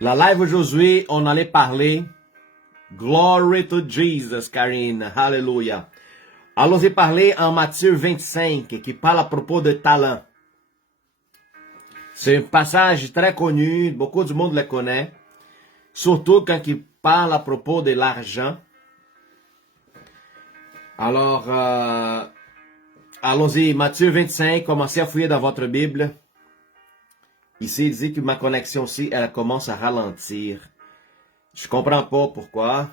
La live aujourd'hui, on allait parler Glory to Jesus, Karine. Hallelujah. Allons-y parler en Matthieu 25 qui parle à propos de talent. C'est un passage très connu, beaucoup de monde le connaît, surtout quand il parle à propos de l'argent. Alors, allons-y, Matthieu 25, commencez à fouiller dans votre Bible. Ici, il dit que ma connexion aussi, elle commence à ralentir. Je comprends pas pourquoi.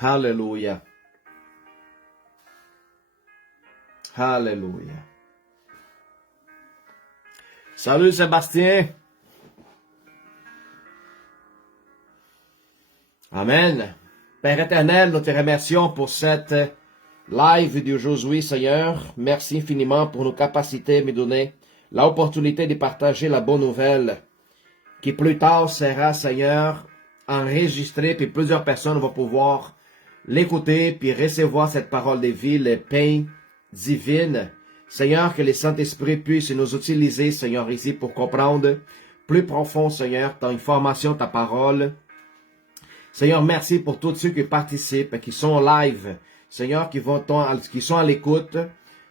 Hallelujah. Hallelujah. Salut Sébastien. Amen. Père éternel, nous te remercions pour cette live d'aujourd'hui, Seigneur. Merci infiniment pour nos capacités, me donner l'opportunité de partager la bonne nouvelle qui plus tard sera, Seigneur, enregistrée, puis plusieurs personnes vont pouvoir l'écouter, puis recevoir cette parole de vie, le pain divine. Seigneur, que le Saint-Esprit puisse nous utiliser, Seigneur, ici pour comprendre plus profond, Seigneur, ton information, ta parole. Seigneur, merci pour tous ceux qui participent, qui sont live. Seigneur, qui sont à l'écoute.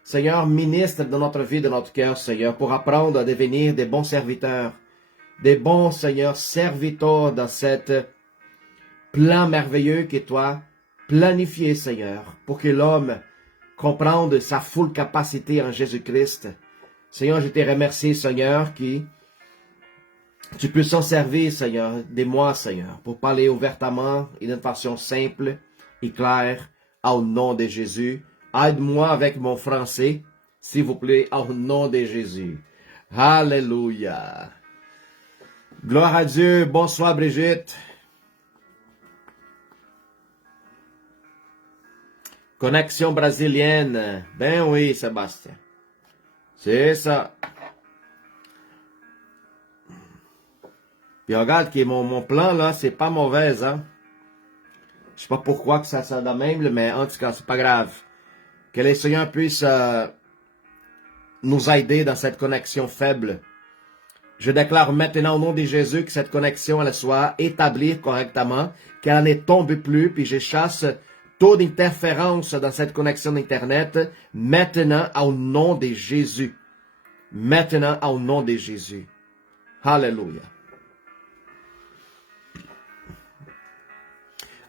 Seigneur, ministre de notre vie, de notre cœur, Seigneur, pour apprendre à devenir des bons serviteurs. Des bons, Seigneur, serviteurs dans cet plan merveilleux que toi planifié, Seigneur, pour que l'homme comprenne sa full capacité en Jésus-Christ. Seigneur, je te remercie, Seigneur, tu peux s'en servir, Seigneur, de moi, Seigneur, pour parler ouvertement et d'une façon simple et claire, au nom de Jésus. Aide-moi avec mon français, s'il vous plaît, au nom de Jésus. Alléluia. Gloire à Dieu. Bonsoir, Brigitte. Connexion brésilienne. Ben oui, Sébastien. C'est ça. Puis regarde que mon plan, là, c'est pas mauvais, hein. Je sais pas pourquoi que ça de même, mais en tout cas, c'est pas grave. Que les Seigneurs puissent nous aider dans cette connexion faible. Je déclare maintenant au nom de Jésus que cette connexion elle soit établie correctement, qu'elle ne tombe plus, puis je chasse toute interférence dans cette connexion d'Internet maintenant au nom de Jésus. Maintenant au nom de Jésus. Alléluia.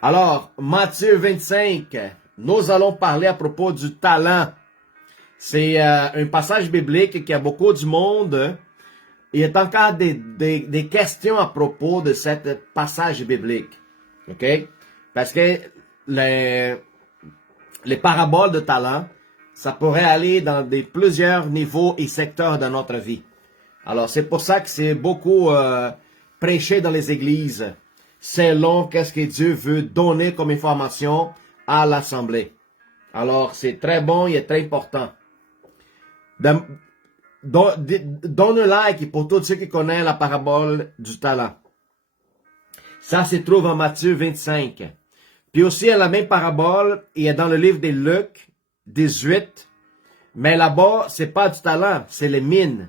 Alors, Matthieu 25, nous allons parler à propos du talent. C'est un passage biblique qui a beaucoup du monde. Il y a encore des questions à propos de ce passage biblique. OK? Parce que les paraboles de talent, ça pourrait aller dans plusieurs niveaux et secteurs de notre vie. Alors, c'est pour ça que c'est beaucoup prêché dans les églises, selon qu'est-ce que Dieu veut donner comme information à l'assemblée. Alors, c'est très bon et très important. Donne un like pour tous ceux qui connaissent la parabole du talent. Ça se trouve en Matthieu 25. Puis aussi, la même parabole, il est dans le livre de Luc 18. Mais là-bas, c'est pas du talent, c'est les mines.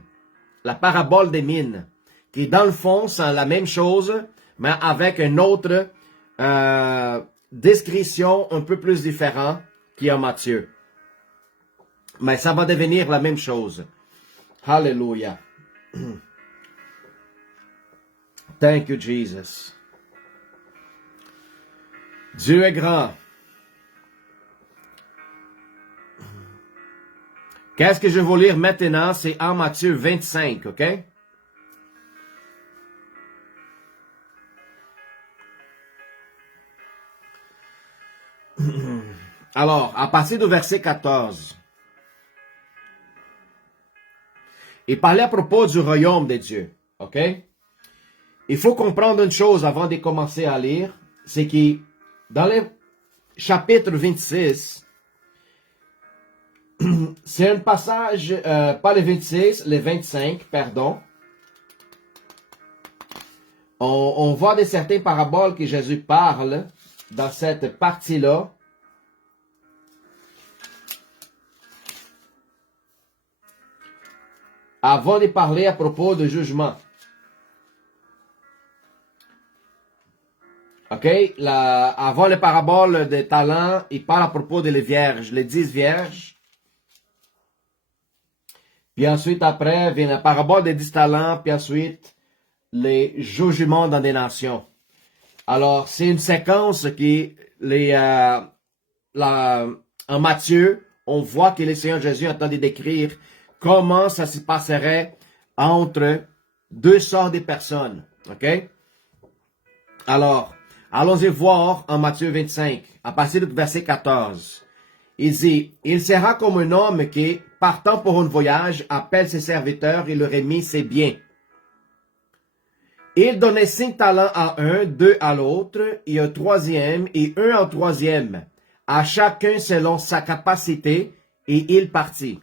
La parabole des mines. Qui, dans le fond, c'est la même chose, mais avec une autre description un peu plus différente qui est en Matthieu. Mais ça va devenir la même chose. Hallelujah. Thank you, Jesus. Dieu est grand. Qu'est-ce que je vais lire maintenant? C'est en Matthieu 25, OK? Alors, à partir du verset 14. Il parlait à propos du royaume de Dieu. OK? Il faut comprendre une chose avant de commencer à lire. C'est que dans le chapitre 26, c'est un passage, pas le 26, le 25, pardon. On voit de certaines paraboles que Jésus parle dans cette partie-là. avant de parler à propos du jugement. OK? Avant les paraboles des talents, il parle à propos des vierges, les 10 vierges. Puis ensuite, après, vient la parabole des 10 talents, puis ensuite, les jugements dans des nations. Alors, c'est une séquence qui, en Matthieu, on voit que le Seigneur Jésus est en train de décrire comment ça se passerait entre deux sortes de personnes. OK? Alors, allons-y voir en Matthieu 25, à partir du verset 14. Il dit, « Il sera comme un homme qui, partant pour un voyage, appelle ses serviteurs et leur remet ses biens. Il donnait 5 talents à un, 2 à l'autre, et un troisième, et un au troisième, à chacun selon sa capacité, et il partit.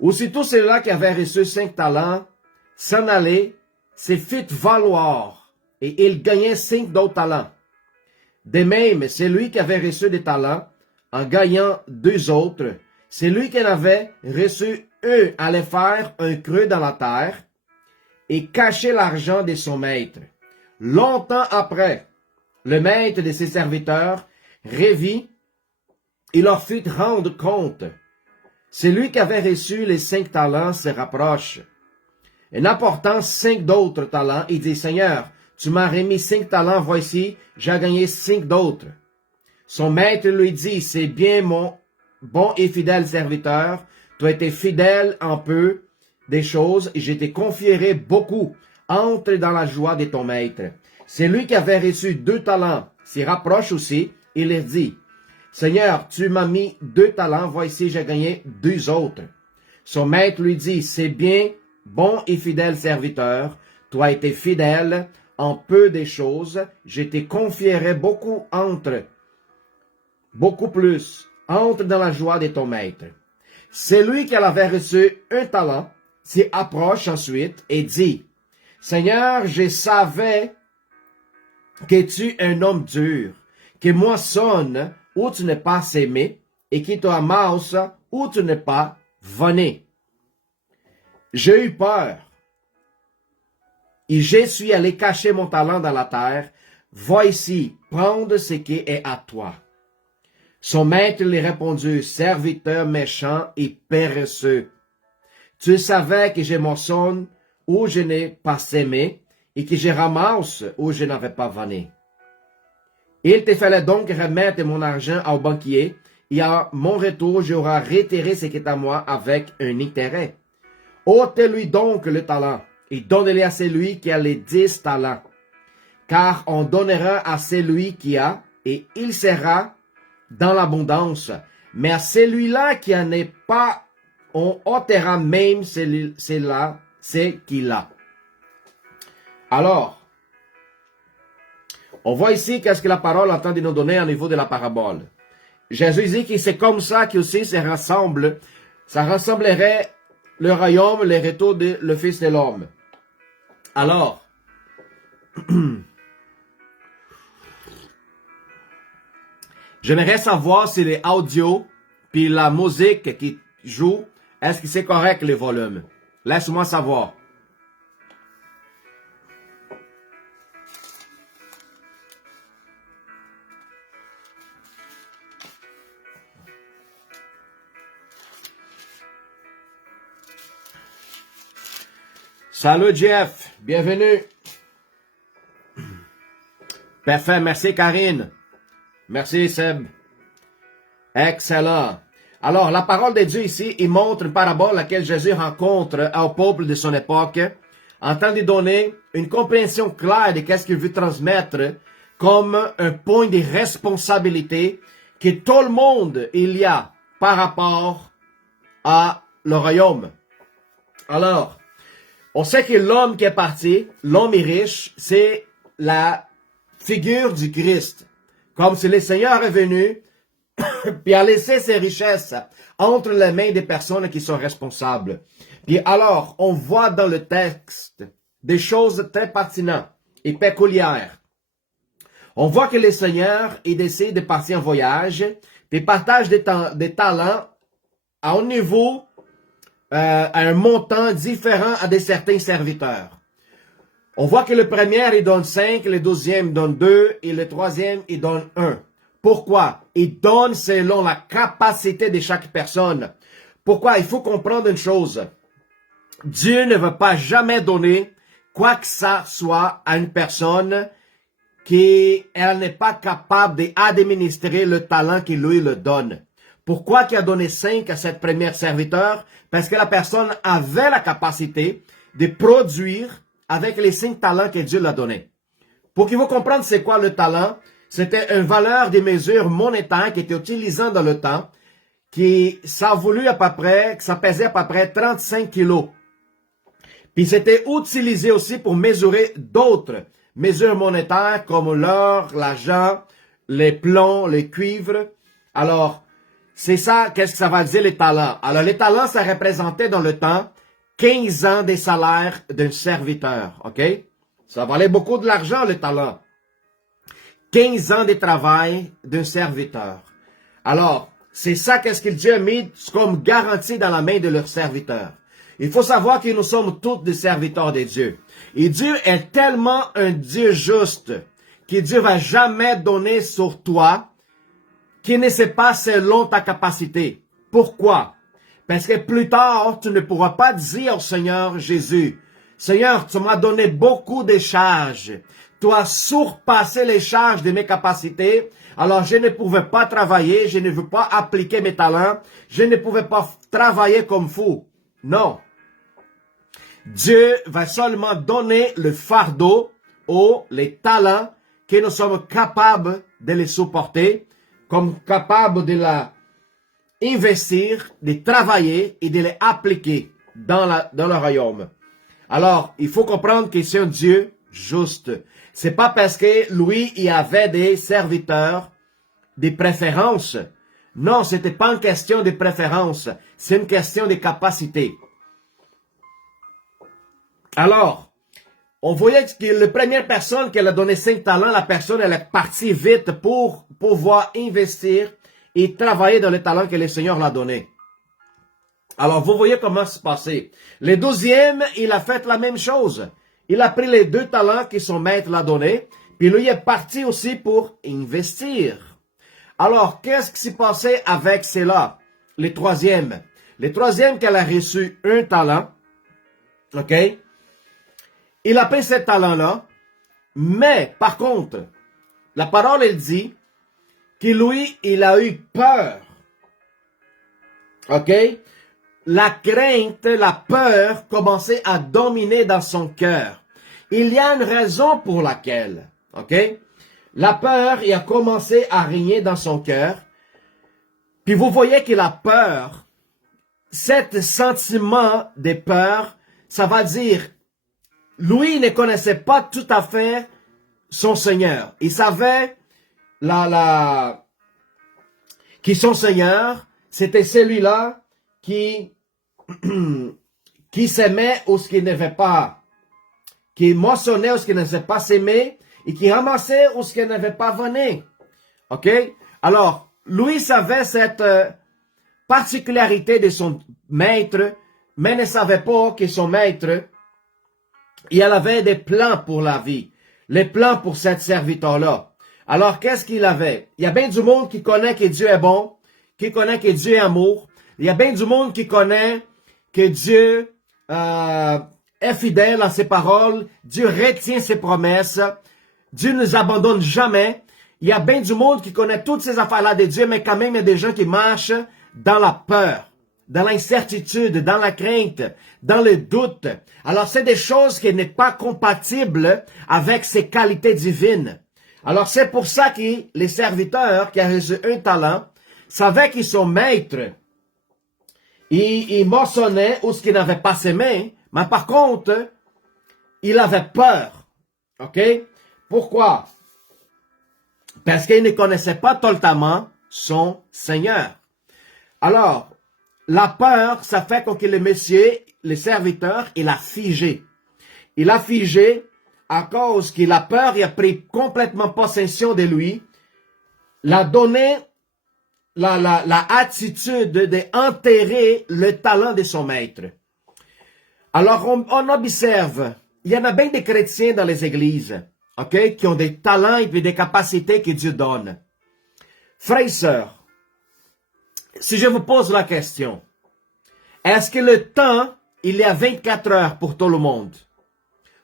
Aussitôt celui-là qui avait reçu 5 talents s'en allait, se fit valoir, et il gagnait 5 d'autres talents. De même, celui qui avait reçu des talents, en gagnant 2 autres, celui qui en avait reçu un allait faire un creux dans la terre et cacher l'argent de son maître. Longtemps après, le maître de ses serviteurs revit et leur fit rendre compte. Celui qui avait reçu les 5 talents se rapproche. En apportant 5 d'autres talents, il dit, « Seigneur, tu m'as remis 5 talents, voici, j'ai gagné 5 d'autres. » Son maître lui dit, « C'est bien mon bon et fidèle serviteur, tu as été fidèle en peu des choses, et je te confierai beaucoup. Entre dans la joie de ton maître. » Celui qui avait reçu 2 talents s'y rapproche aussi, et leur dit, « Seigneur, tu m'as mis 2 talents, voici j'ai gagné 2 autres. » Son maître lui dit, « C'est bien, bon et fidèle serviteur, tu as été fidèle en peu des choses, je te confierai beaucoup plus, entre dans la joie de ton maître. » Celui qui avait reçu 1 talent s'y approche ensuite et dit, « Seigneur, je savais que tu es un homme dur, que moissonne où tu n'es pas sémé, et que tu amasses où tu n'es pas venu. J'ai eu peur, et je suis allé cacher mon talent dans la terre. Voici, prendre ce qui est à toi. » Son maître lui répondit, « Serviteur méchant et paresseux, tu savais que je moissonne où je n'ai pas sémé et que je ramasse où je n'avais pas vanné. Il te fallait donc remettre mon argent au banquier, et à mon retour, j'aurai retiré ce qui est à moi avec un intérêt. Ôtez-lui donc le talent, et donnez-le à celui qui a les 10 talents. Car on donnera à celui qui a, et il sera dans l'abondance. Mais à celui-là qui n'en est pas, on ôtera même ce qu'il a. » Alors, on voit ici qu'est-ce que la parole entend de nous donner au niveau de la parabole. Jésus dit que c'est comme ça qu'aussi ça rassemblerait le royaume, le retour de le Fils de l'homme. Alors, j'aimerais savoir si les audios puis la musique qui joue, est-ce que c'est correct les volumes? Laisse-moi savoir. Salut Jeff, bienvenue. Parfait, merci Karine. Merci Seb. Excellent. Alors, la parole de Dieu ici, il montre une parabole à laquelle Jésus rencontre au peuple de son époque, en train de donner une compréhension claire de qu'est-ce qu'il veut transmettre comme un point de responsabilité que tout le monde il y a par rapport à le royaume. Alors, on sait que l'homme qui est parti, l'homme est riche, c'est la figure du Christ. Comme si le Seigneur est venu, puis a laissé ses richesses entre les mains des personnes qui sont responsables. Puis alors, on voit dans le texte des choses très pertinentes et péculières. On voit que le Seigneur, il décide de partir en voyage, puis partage des talents à un niveau à un montant différent à des certains serviteurs. On voit que le premier, il donne 5, le deuxième, il donne 2, et le troisième, il donne 1. Pourquoi? Il donne selon la capacité de chaque personne. Pourquoi? Il faut comprendre une chose. Dieu ne veut pas jamais donner quoi que ça soit à une personne qui elle n'est pas capable d'administrer le talent qu'il lui le donne. Pourquoi il a donné 5 à cette première serviteur? Parce que la personne avait la capacité de produire avec les 5 talents que Dieu l'a donné. Pour qu'il vous comprenne c'est quoi le talent, c'était une valeur des mesures monétaires qui était utilisée dans le temps, qui ça a voulu à peu près, que ça pesait à peu près 35 kilos. Puis c'était utilisé aussi pour mesurer d'autres mesures monétaires comme l'or, l'argent, les plombs, les cuivres. Alors, c'est ça, qu'est-ce que ça va dire les talents? Alors, les talents, ça représentait dans le temps 15 ans des salaires d'un serviteur, ok? Ça valait beaucoup de l'argent, le talent. 15 ans de travail d'un serviteur. Alors, c'est ça qu'est-ce que Dieu a mis comme garantie dans la main de leur serviteur. Il faut savoir que nous sommes tous des serviteurs de Dieu. Et Dieu est tellement un Dieu juste que Dieu va jamais donner sur toi qui ne sait pas selon ta capacité. Pourquoi? Parce que plus tard, tu ne pourras pas dire au Seigneur Jésus, Seigneur, tu m'as donné beaucoup de charges. Tu as surpassé les charges de mes capacités. Alors, je ne pouvais pas travailler, je ne veux pas appliquer mes talents, je ne pouvais pas travailler comme fou. Non. Dieu va seulement donner le fardeau ou les talents que nous sommes capables de les supporter, comme capables de la investir, de travailler et de les appliquer dans le royaume. Alors, il faut comprendre que c'est un Dieu juste. C'est pas parce que lui, il avait des serviteurs, des préférences. Non, c'était pas une question de préférence. C'est une question de capacité. Alors, on voyait que la première personne qui a donné 5 talents, la personne, elle est partie vite pour pouvoir investir et travailler dans les talents que le Seigneur l'a donné. Alors, vous voyez comment c'est passé. Le deuxième, il a fait la même chose. Il a pris les 2 talents que son maître l'a donné, puis lui est parti aussi pour investir. Alors, qu'est-ce qui s'est passé avec cela? Le troisième. Le troisième qu'elle a reçu 1 talent, ok? Il a pris ce talent-là, mais par contre, la parole, elle dit que lui, il a eu peur. Ok? La crainte, la peur commençait à dominer dans son cœur. Il y a une raison pour laquelle, ok? La peur, il a commencé à régner dans son cœur. Puis vous voyez que la peur, cet sentiment de peur, ça va dire, lui, il ne connaissait pas tout à fait son Seigneur. Il savait qui son Seigneur, c'était celui-là qui s'aimait ou ce qui ne veut pas, qui moissonnait ou ce qui ne sait pas s'aimer, et qui ramassait ou ce qui ne veut pas venir. Ok? Alors, lui savait cette particularité de son maître, mais ne savait pas que son maître, il avait des plans pour la vie, les plans pour cette serviteur-là. Alors, qu'est-ce qu'il avait? Il y a bien du monde qui connaît que Dieu est bon, qui connaît que Dieu est amour. Il y a bien du monde qui connaît que Dieu est fidèle à ses paroles, Dieu retient ses promesses, Dieu ne nous abandonne jamais. Il y a bien du monde qui connaît toutes ces affaires-là de Dieu, mais quand même, il y a des gens qui marchent dans la peur, dans l'incertitude, dans la crainte, dans le doute. Alors, c'est des choses qui n'est pas compatibles avec ses qualités divines. Alors, c'est pour ça que les serviteurs qui ont reçu 1 talent savaient qu'ils sont maîtres. Il moissonnait ou ce qu'il n'avait pas semé, mais par contre, il avait peur. OK? Pourquoi? Parce qu'il ne connaissait pas totalement son Seigneur. Alors, la peur, ça fait que le monsieur, le serviteur, il a figé. Il a figé à cause qu'il a peur, il a pris complètement possession de lui, l'a donné la attitude d'enterrer le talent de son maître. Alors, on observe, il y en a bien des chrétiens dans les églises, ok, qui ont des talents et puis des capacités que Dieu donne. Frères et sœurs, si je vous pose la question, est-ce que le temps, il y a 24 heures pour tout le monde?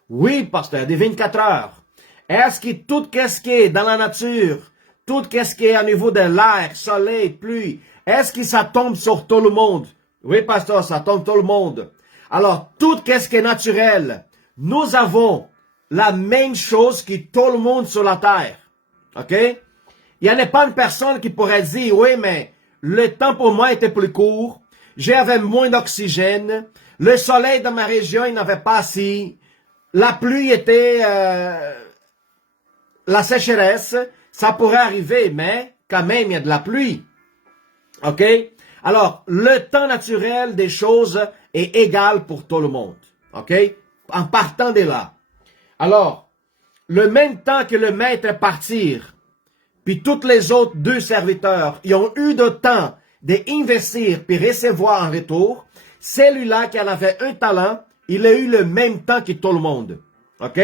Oui, pasteur, des 24 heures. Est-ce que tout ce qui est dans la nature, tout ce qui est au niveau de l'air, soleil, pluie, est-ce que ça tombe sur tout le monde? Oui, pasteur, ça tombe sur tout le monde. Alors, tout ce qui est naturel, nous avons la même chose que tout le monde sur la terre. OK? Il n'y en a pas une personne qui pourrait dire, oui, mais le temps pour moi était plus court, j'avais moins d'oxygène, le soleil dans ma région, il n'avait pas assez, la pluie était, la sécheresse, ça pourrait arriver, mais quand même, il y a de la pluie. OK? Alors, le temps naturel des choses est égal pour tout le monde. OK? En partant de là. Alors, le même temps que le maître partir, puis tous les autres deux serviteurs, ils ont eu de temps d'investir puis recevoir en retour, celui-là qui en avait un talent, il a eu le même temps que tout le monde. OK?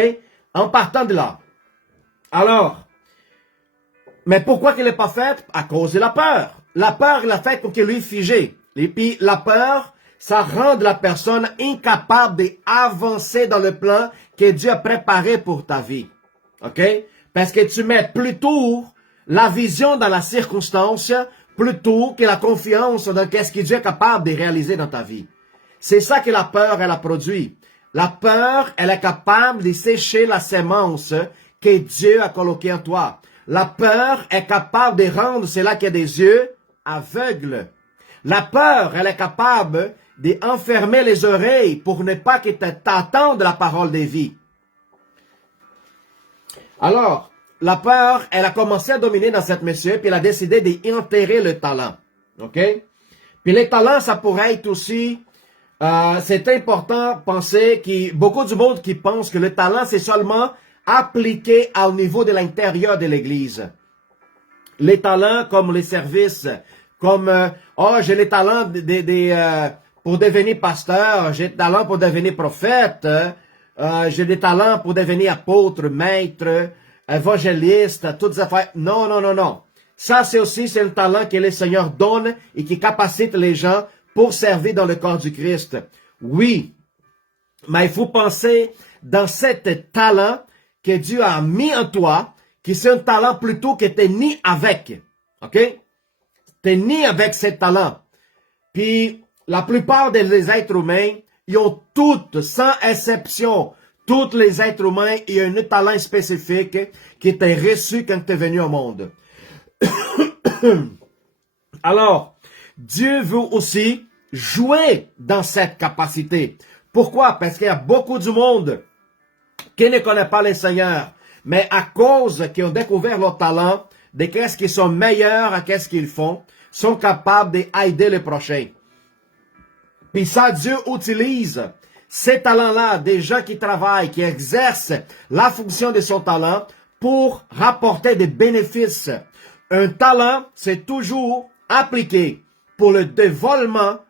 En partant de là. Alors, mais pourquoi qu'il n'est pas fait? À cause de la peur. La peur, il a fait pour qu'il lui figé. Et puis, la peur, ça rend la personne incapable d'avancer dans le plan que Dieu a préparé pour ta vie. OK? Parce que tu mets plutôt la vision dans la circonstance plutôt que la confiance dans ce que Dieu est capable de réaliser dans ta vie. C'est ça que la peur, elle a produit. La peur, elle est capable de sécher la sémence que Dieu a coloquée en toi. La peur est capable de rendre cela qui a des yeux aveugles. La peur, elle est capable d'enfermer les oreilles pour ne pas que t'attendes la parole de vie. Alors, la peur, elle a commencé à dominer dans cette monsieur, puis elle a décidé d'enterrer le talent. OK? Puis les talents, ça pourrait être aussi, c'est important de penser que beaucoup du monde qui pense que le talent, c'est seulement appliqué au niveau de l'intérieur de l'église. Les talents comme les services, comme, j'ai les talents pour devenir pasteur, j'ai des talents pour devenir prophète, j'ai des talents pour devenir apôtre, maître, évangéliste, toutes ces affaires. Non, non, non, non. Ça, c'est un talent que le Seigneur donne et qui capacite les gens pour servir dans le corps du Christ. Oui, mais il faut penser dans cet talent que Dieu a mis en toi, qui c'est un talent plutôt que t'es né avec. OK? T'es né avec ce talent. Puis, la plupart des êtres humains, ils ont toutes, sans exception, tous les êtres humains, ils ont un talent spécifique qui était reçu quand tu es venu au monde. Alors, Dieu veut aussi jouer dans cette capacité. Pourquoi? Parce qu'il y a beaucoup du monde qui ne connaît pas le Seigneur, mais à cause qu'ils ont découvert leur talent, de qu'est-ce qu'ils sont meilleurs à qu'est-ce qu'ils font, sont capables d'aider le prochain. Puis ça, Dieu utilise ces talents-là, des gens qui travaillent, qui exercent la fonction de son talent pour rapporter des bénéfices. Un talent, c'est toujours appliqué pour le développement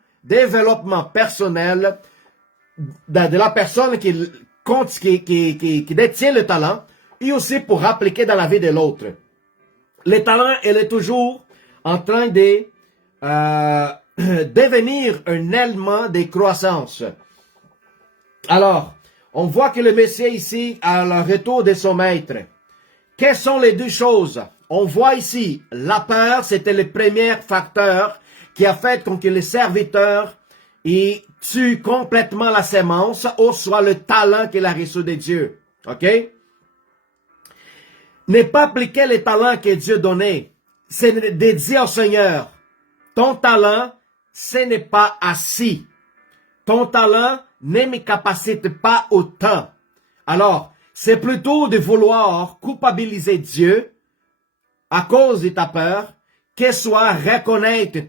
personnel de la personne qui détient le talent et aussi pour appliquer dans la vie de l'autre. Le talent, il est toujours en train de devenir un élément de croissance. Alors, on voit que le Messie ici a le retour de son maître. Quelles sont les deux choses? On voit ici, la peur, c'était le premier facteur qui a fait que les serviteurs tuent complètement la sémence, ou soit le talent qu'il a reçu de Dieu. OK? Ne pas appliquer les talents que Dieu donnait, c'est de dire au Seigneur, ton talent, ce n'est pas assez. Ton talent ne me capacite pas autant. Alors, c'est plutôt de vouloir culpabiliser Dieu à cause de ta peur, qu'il soit reconnaître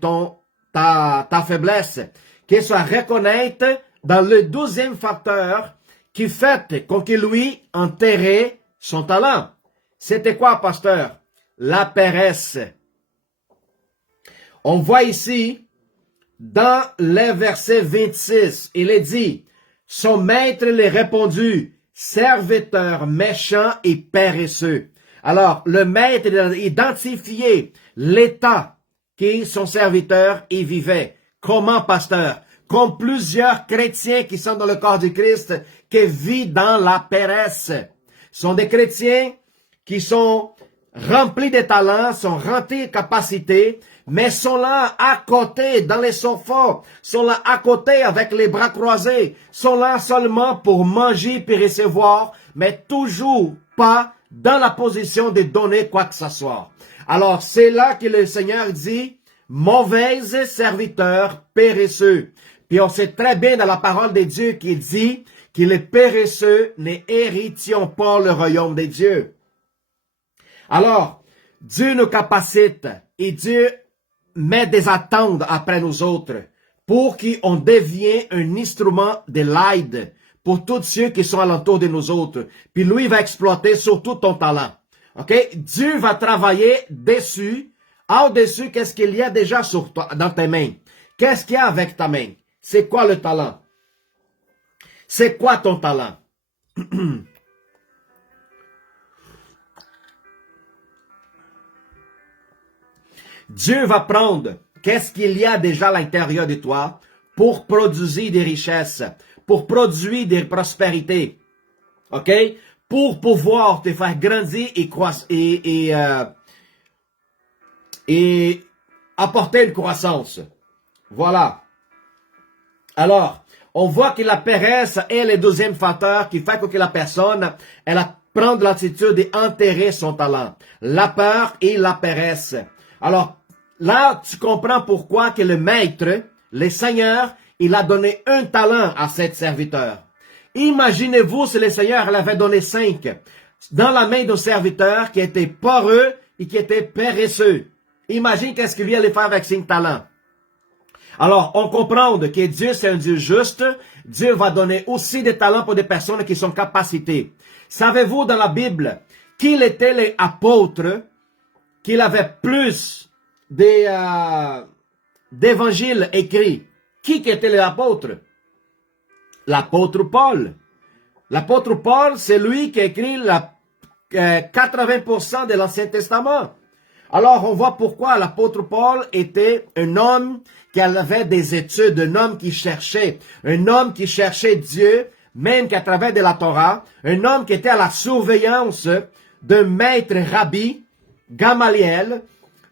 ta faiblesse, qu'il soit reconnaître dans le deuxième facteur qui fait qu'on lui enterrait son talent. C'était quoi, pasteur? La paresse. On voit ici, dans le verset 26, il est dit, son maître lui répondit, serviteur méchant et paresseux. Alors, le maître a identifié l'état qui son serviteur y vivait. Comment, pasteur? Comme plusieurs chrétiens qui sont dans le corps du Christ, qui vivent dans la paresse. Ce sont des chrétiens qui sont remplis de talents, sont remplis de capacités, mais sont là à côté, dans les sofas, sont là à côté avec les bras croisés, sont là seulement pour manger puis recevoir, mais toujours pas dans la position de donner quoi que ce soit. Alors, c'est là que le Seigneur dit, mauvais serviteur paresseux. Puis on sait très bien dans la parole de Dieu qui dit que les paresseux n'héritions pas le royaume de Dieu. Alors, Dieu nous capacite et Dieu met des attentes après nous autres pour qu'on devienne un instrument de l'aide pour tous ceux qui sont alentour de nous autres. Puis lui va exploiter surtout ton talent. OK? Dieu va travailler dessus, au-dessus, qu'est-ce qu'il y a déjà sur toi, dans tes mains? Qu'est-ce qu'il y a avec ta main? C'est quoi le talent? C'est quoi ton talent? Dieu va prendre qu'est-ce qu'il y a déjà à l'intérieur de toi pour produire des richesses, pour produire des prospérités, ok? Pour pouvoir te faire grandir et apporter une croissance. Voilà. Alors, on voit que la paresse est le deuxième facteur qui fait que la personne, elle prend l'attitude d'enterrer son talent. La peur et la paresse. Alors, là, tu comprends pourquoi que le maître, le Seigneur, il a donné un talent à cet serviteur. Imaginez-vous si le Seigneur l'avait donné 5 dans la main d'un serviteur qui était poreux et qui était paresseux. Imagine qu'est-ce qu'il lui allait faire avec 5 talents. Alors, on comprend que Dieu, c'est un Dieu juste. Dieu va donner aussi des talents pour des personnes qui sont capacitées. Savez-vous dans la Bible qu'il était l'apôtre qu'il avait plus d'évangiles écrits? Qui était l'apôtre? L'apôtre Paul. L'apôtre Paul, c'est lui qui a écrit 80% de l'Ancien Testament. Alors, on voit pourquoi l'apôtre Paul était un homme qui avait des études, un homme qui cherchait Dieu, même qu'à travers de la Torah, un homme qui était à la surveillance d'un maître rabbi, Gamaliel,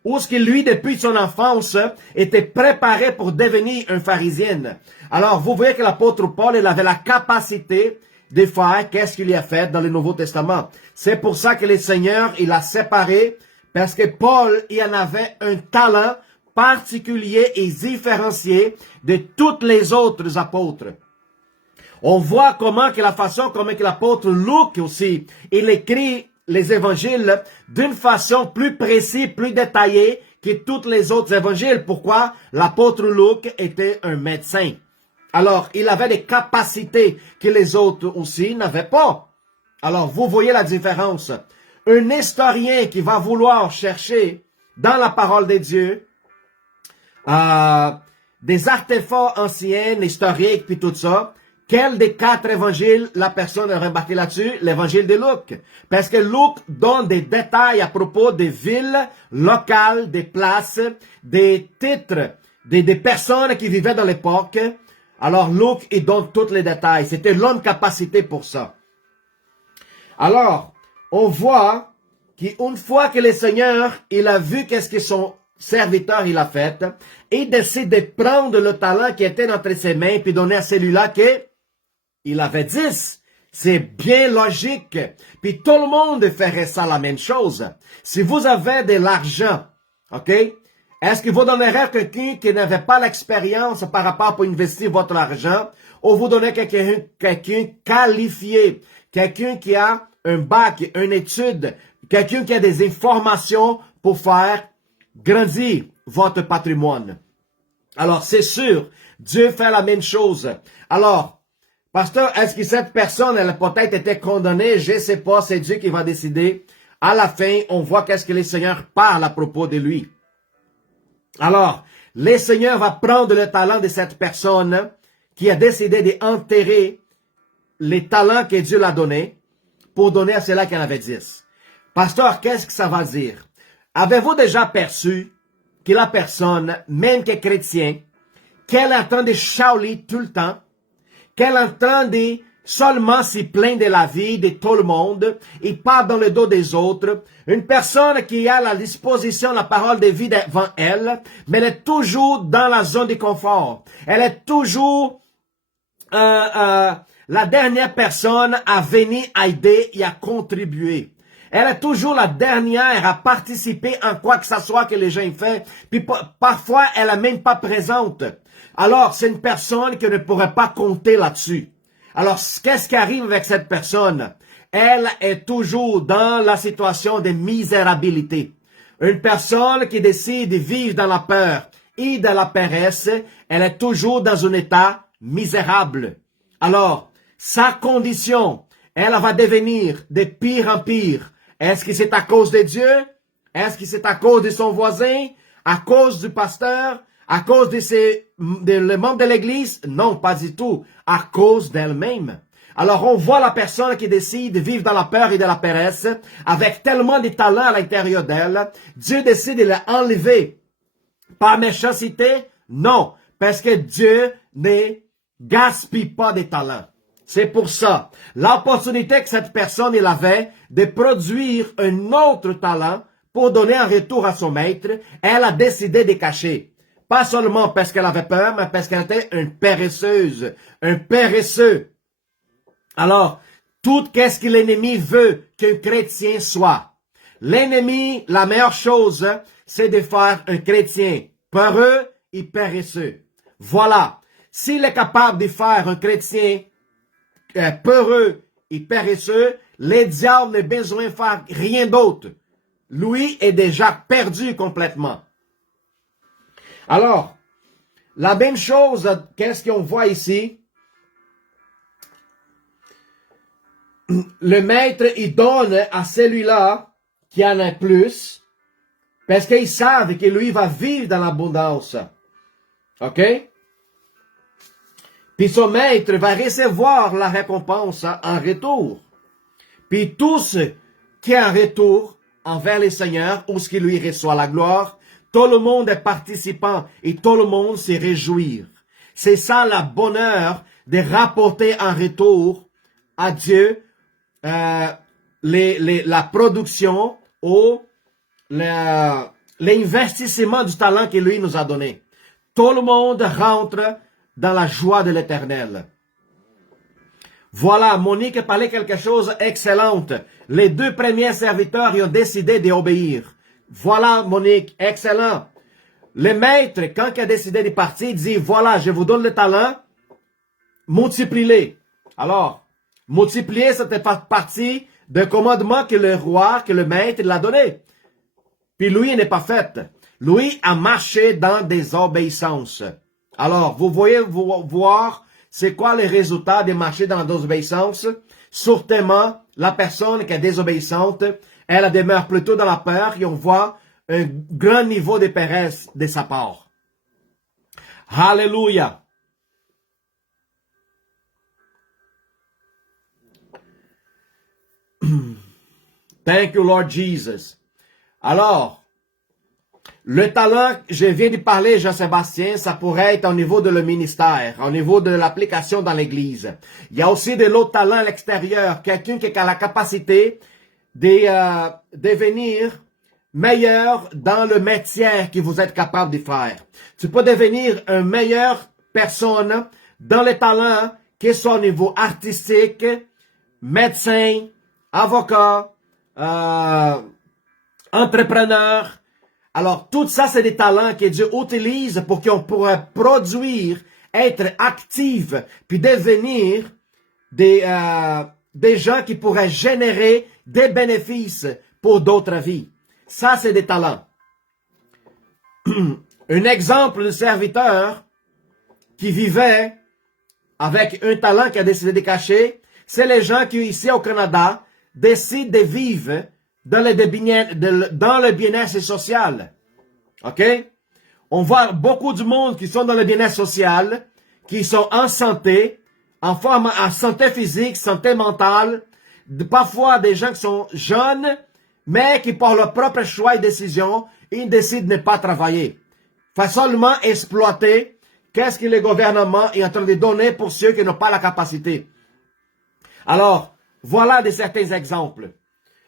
où ce qui lui, depuis son enfance, était préparé pour devenir un pharisien. Alors, vous voyez que l'apôtre Paul, il avait la capacité de faire qu'est-ce qu'il a fait dans le Nouveau Testament. C'est pour ça que le Seigneur, il a séparé, parce que Paul, il en avait un talent particulier et différencié de tous les autres apôtres. On voit comment que la façon comment que l'apôtre Luc aussi, il écrit les évangiles d'une façon plus précise, plus détaillée que tous les autres évangiles. Pourquoi? L'apôtre Luc était un médecin. Alors, il avait des capacités que les autres aussi n'avaient pas. Alors, vous voyez la différence. Un historien qui va vouloir chercher dans la parole de Dieu des artefacts anciens, historiques, puis tout ça, quel des 4 évangiles la personne a remarqué là-dessus? L'évangile de Luc. Parce que Luc donne des détails à propos des villes locales, des places, des titres, des personnes qui vivaient dans l'époque. Alors Luc, il donne tous les détails. C'était l'homme capacité pour ça. Alors, on voit qu'une fois que le Seigneur, il a vu qu'est-ce que son serviteur il a fait, il décide de prendre le talent qui était entre ses mains puis donner à celui-là qu'il avait 10. C'est bien logique. Puis tout le monde ferait ça la même chose. Si vous avez de l'argent, ok, est-ce que vous donnerez à quelqu'un qui n'avait pas l'expérience par rapport pour investir votre argent, ou vous donnez quelqu'un qualifié, quelqu'un qui a un bac, une étude, quelqu'un qui a des informations pour faire grandir votre patrimoine? Alors, c'est sûr, Dieu fait la même chose. Alors, pasteur, est-ce que cette personne, elle a peut-être été condamnée? Je ne sais pas, c'est Dieu qui va décider. À la fin, on voit qu'est-ce que le Seigneur parle à propos de lui. Alors, le Seigneur va prendre le talent de cette personne qui a décidé d'enterrer les talents que Dieu l'a donnés pour donner à ceux-là qui en avaient 10. Pasteur, qu'est-ce que ça va dire? Avez-vous déjà perçu que la personne, même que chrétien, qu'elle est en train de chauler tout le temps, qu'elle est en train de seulement s'y plaindre de la vie, de tout le monde, et pas dans le dos des autres, une personne qui a à la disposition la parole de vie devant elle, mais elle est toujours dans la zone de confort. Elle est toujours la dernière personne à venir aider et à contribuer. Elle est toujours la dernière à participer en quoi que ce soit que les gens font. Puis parfois, elle n'est même pas présente. Alors, c'est une personne qui ne pourrait pas compter là-dessus. Alors, qu'est-ce qui arrive avec cette personne? Elle est toujours dans la situation de misérabilité. Une personne qui décide de vivre dans la peur et dans la paresse, elle est toujours dans un état misérable. Alors, sa condition, elle va devenir de pire en pire. Est-ce que c'est à cause de Dieu? Est-ce que c'est à cause de son voisin? À cause du pasteur? À cause les membres de l'église? Non, pas du tout. À cause d'elle-même. Alors, on voit la personne qui décide de vivre dans la peur et de la paresse, avec tellement de talent à l'intérieur d'elle. Dieu décide de l'enlever. Par méchanceté? Non. Parce que Dieu ne gaspille pas des talents. C'est pour ça, l'opportunité que cette personne il avait de produire un autre talent pour donner un retour à son maître, elle a décidé de cacher. Pas seulement parce qu'elle avait peur, mais parce qu'elle était une paresseuse, un paresseux. Alors, tout qu'est-ce que l'ennemi veut qu'un chrétien soit. L'ennemi, la meilleure chose, c'est de faire un chrétien peureux et paresseux. Voilà. S'il est capable de faire un chrétien peureux et paresseux, les diables n'ont besoin de faire rien d'autre. Lui est déjà perdu complètement. Alors, la même chose, qu'est-ce qu'on voit ici? Le maître, il donne à celui-là qui en a plus, parce qu'ils savent que lui va vivre dans l'abondance. OK? Puis son maître va recevoir la récompense en retour. Puis tous qui en retour envers le Seigneur, ou ce qui lui reçoit la gloire, tout le monde est participant et tout le monde se réjouit. C'est ça le bonheur de rapporter en retour à Dieu la production ou l'investissement du talent que lui nous a donné. Tout le monde rentre dans la joie de l'Éternel. Voilà, Monique a parlé quelque chose d'excellente. Les deux premiers serviteurs ont décidé d'obéir. Voilà, Monique, excellent. Le maître, quand il a décidé de partir, il dit, voilà, je vous donne le talent, multipliez-les. Alors, multiplier, c'était partie d'un commandement que le roi, que le maître l'a donné. Puis lui, il n'est pas fait. Lui a marché dans des obéissances. Alors, vous voyez voir c'est quoi le résultat de marcher dans la désobéissance. Certainement, la personne qui est désobéissante, elle demeure plutôt dans la peur et on voit un grand niveau de paresse de sa part. Alléluia. Thank you, Lord Jesus. Alors, le talent, je viens de parler, Jean-Sébastien, ça pourrait être au niveau de le ministère, au niveau de l'application dans l'église. Il y a aussi de l'autre talent à l'extérieur, quelqu'un qui a la capacité de devenir meilleur dans le métier que vous êtes capable de faire. Tu peux devenir une meilleure personne dans les talents, que ce soit au niveau artistique, médecin, avocat, entrepreneur. Alors, tout ça, c'est des talents que Dieu utilise pour qu'on pourrait produire, être actifs, puis devenir des gens qui pourraient générer des bénéfices pour d'autres vies. Ça, c'est des talents. Un exemple de serviteur qui vivait avec un talent qui a décidé de cacher, c'est les gens qui, ici au Canada, décident de vivre dans le bien-être social. OK? On voit beaucoup de monde qui sont dans le bien-être social, qui sont en santé, en forme en santé physique, santé mentale, parfois des gens qui sont jeunes, mais qui par leur propre choix et décision, ils décident de ne pas travailler. Faut seulement exploiter qu'est-ce que le gouvernement est en train de donner pour ceux qui n'ont pas la capacité. Alors, voilà certains exemples.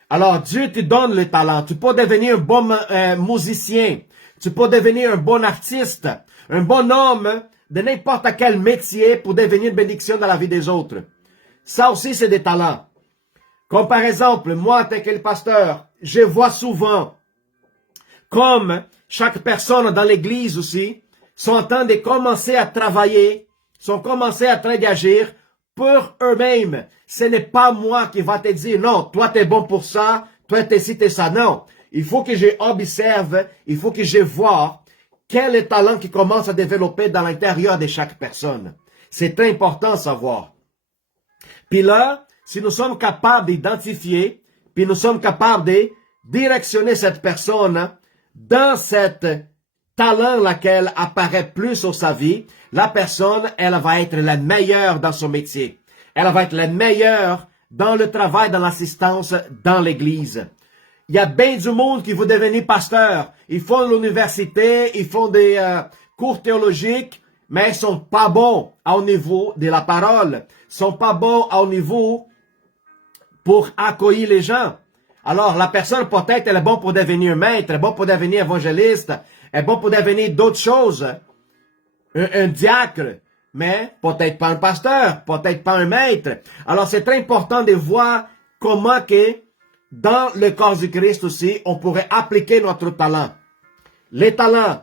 Alors, Dieu te donne le talent. Tu peux devenir un bon musicien. Tu peux devenir un bon artiste, un bon homme de n'importe quel métier pour devenir une bénédiction dans la vie des autres. Ça aussi, c'est des talents. Comme par exemple, moi, en tant que pasteur, je vois souvent comme chaque personne dans l'église aussi sont en train de commencer à travailler, sont commencés à train d'agir pour eux-mêmes. Ce n'est pas moi qui va te dire, non, toi t'es bon pour ça, toi t'es ci, t'es ça. Non, il faut que je observe, il faut que je vois quel est le talent qui commence à développer dans l'intérieur de chaque personne. C'est très important à savoir. Puis là, si nous sommes capables d'identifier, puis nous sommes capables de directionner cette personne dans cette talent laquelle apparaît plus sur sa vie, la personne, elle va être la meilleure dans son métier. Elle va être la meilleure dans le travail, dans l'assistance, dans l'église. Il y a bien du monde qui veut devenir pasteur. Ils font l'université, ils font des cours théologiques, mais ils sont pas bons au niveau de la parole. Ils sont pas bons au niveau pour accueillir les gens. Alors, la personne, peut-être, elle est bonne pour devenir maître, elle est bonne pour devenir évangéliste, elle est bonne pour devenir d'autres choses. Un diacre, mais peut-être pas un pasteur, peut-être pas un maître. Alors, c'est très important de voir comment que, dans le corps du Christ aussi, on pourrait appliquer notre talent. Les talents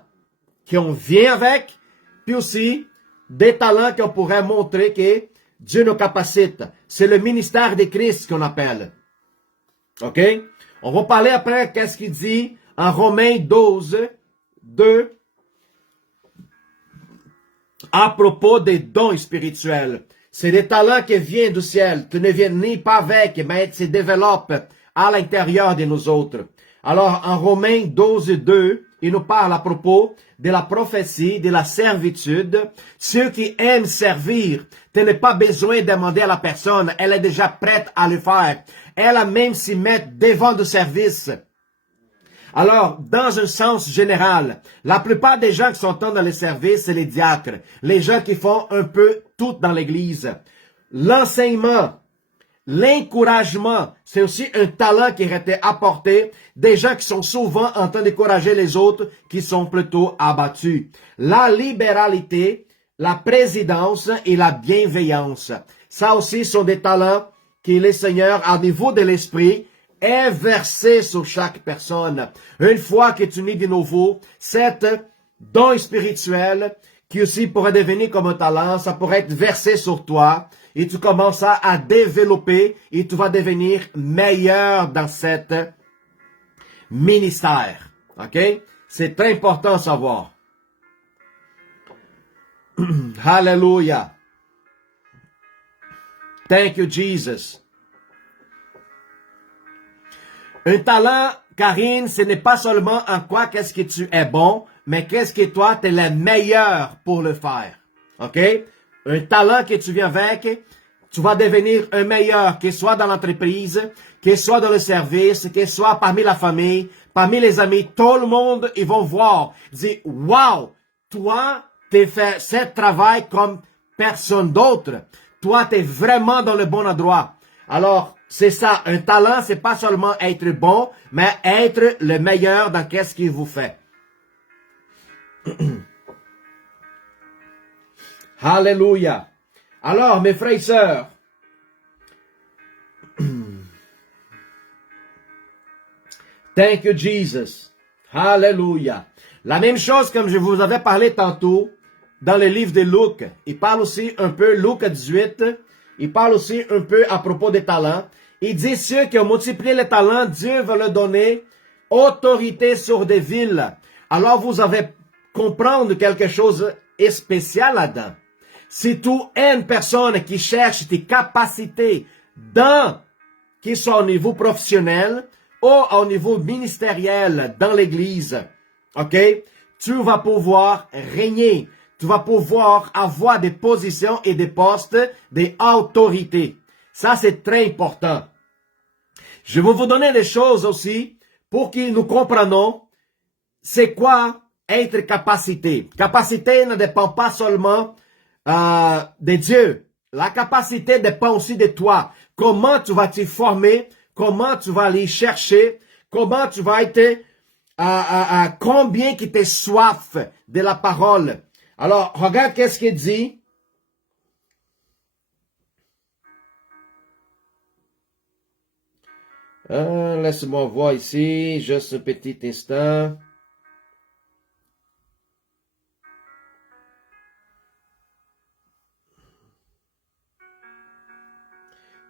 qu'on vient avec, puis aussi des talents qu'on pourrait montrer que Dieu nous capacite. C'est le ministère de Christ qu'on appelle. OK? On va parler après qu'est-ce qu'il dit en Romains 12, 2, à propos des dons spirituels. C'est des talents qui viennent du ciel, qui ne viennent ni pas avec, mais se développent à l'intérieur de nous autres. Alors, en Romains 12, 2, il nous parle à propos de la prophétie, de la servitude. Ceux qui aiment servir, tu n'as pas besoin de demander à la personne, elle est déjà prête à le faire. Elle a même s'y mettre devant le service. Alors, dans un sens général, la plupart des gens qui sont dans le service, c'est les diacres. Les gens qui font un peu tout dans l'église. L'enseignement, l'encouragement, c'est aussi un talent qui a été apporté des gens qui sont souvent en train d'encourager les autres qui sont plutôt abattus. La libéralité, la présidence et la bienveillance. Ça aussi sont des talents que le Seigneur, à niveau de l'esprit, est versé sur chaque personne. Une fois que tu nais de nouveau, cet don spirituel qui aussi pourrait devenir comme un talent, ça pourrait être versé sur toi et tu commences à développer et tu vas devenir meilleur dans cet ministère. OK? C'est très important à savoir. Hallelujah. Thank you, Jesus. Un talent, Karine, ce n'est pas seulement en quoi qu'est-ce que tu es bon, mais qu'est-ce que toi, tu es le meilleur pour le faire. OK? Un talent que tu viens avec, tu vas devenir un meilleur, qu'il soit dans l'entreprise, qu'il soit dans le service, qu'il soit parmi la famille, parmi les amis. Tout le monde, ils vont voir, dire, wow, toi, tu fais ce travail comme personne d'autre. Toi, tu es vraiment dans le bon endroit. Alors, c'est ça, un talent, c'est pas seulement être bon, mais être le meilleur dans qu'est-ce qu'il vous fait. Alléluia. Alors, mes frères et sœurs, thank you, Jesus. Alléluia. La même chose comme je vous avais parlé tantôt dans le livre de Luc. Il parle aussi un peu, Luc 18, il parle aussi un peu à propos des talents. Il dit, ceux qui ont multiplié les talents, Dieu va leur donner autorité sur des villes. Alors, vous avez comprendre quelque chose de spécial là-dedans. Si tu es une personne qui cherche tes capacités qui sont au niveau professionnel ou au niveau ministériel dans l'église, ok? tu vas pouvoir régner. Tu vas pouvoir avoir des positions et des postes, des autorités. Ça, c'est très important. Je vais vous donner des choses aussi pour que nous comprenions c'est quoi être capacité. Capacité ne dépend pas seulement de Dieu. La capacité dépend aussi de toi. Comment tu vas te former, comment tu vas aller chercher, comment tu vas être, combien qui t'es soif de la parole. Alors, regarde qu'est-ce qu'il dit. Laisse-moi voir ici, juste un petit instant.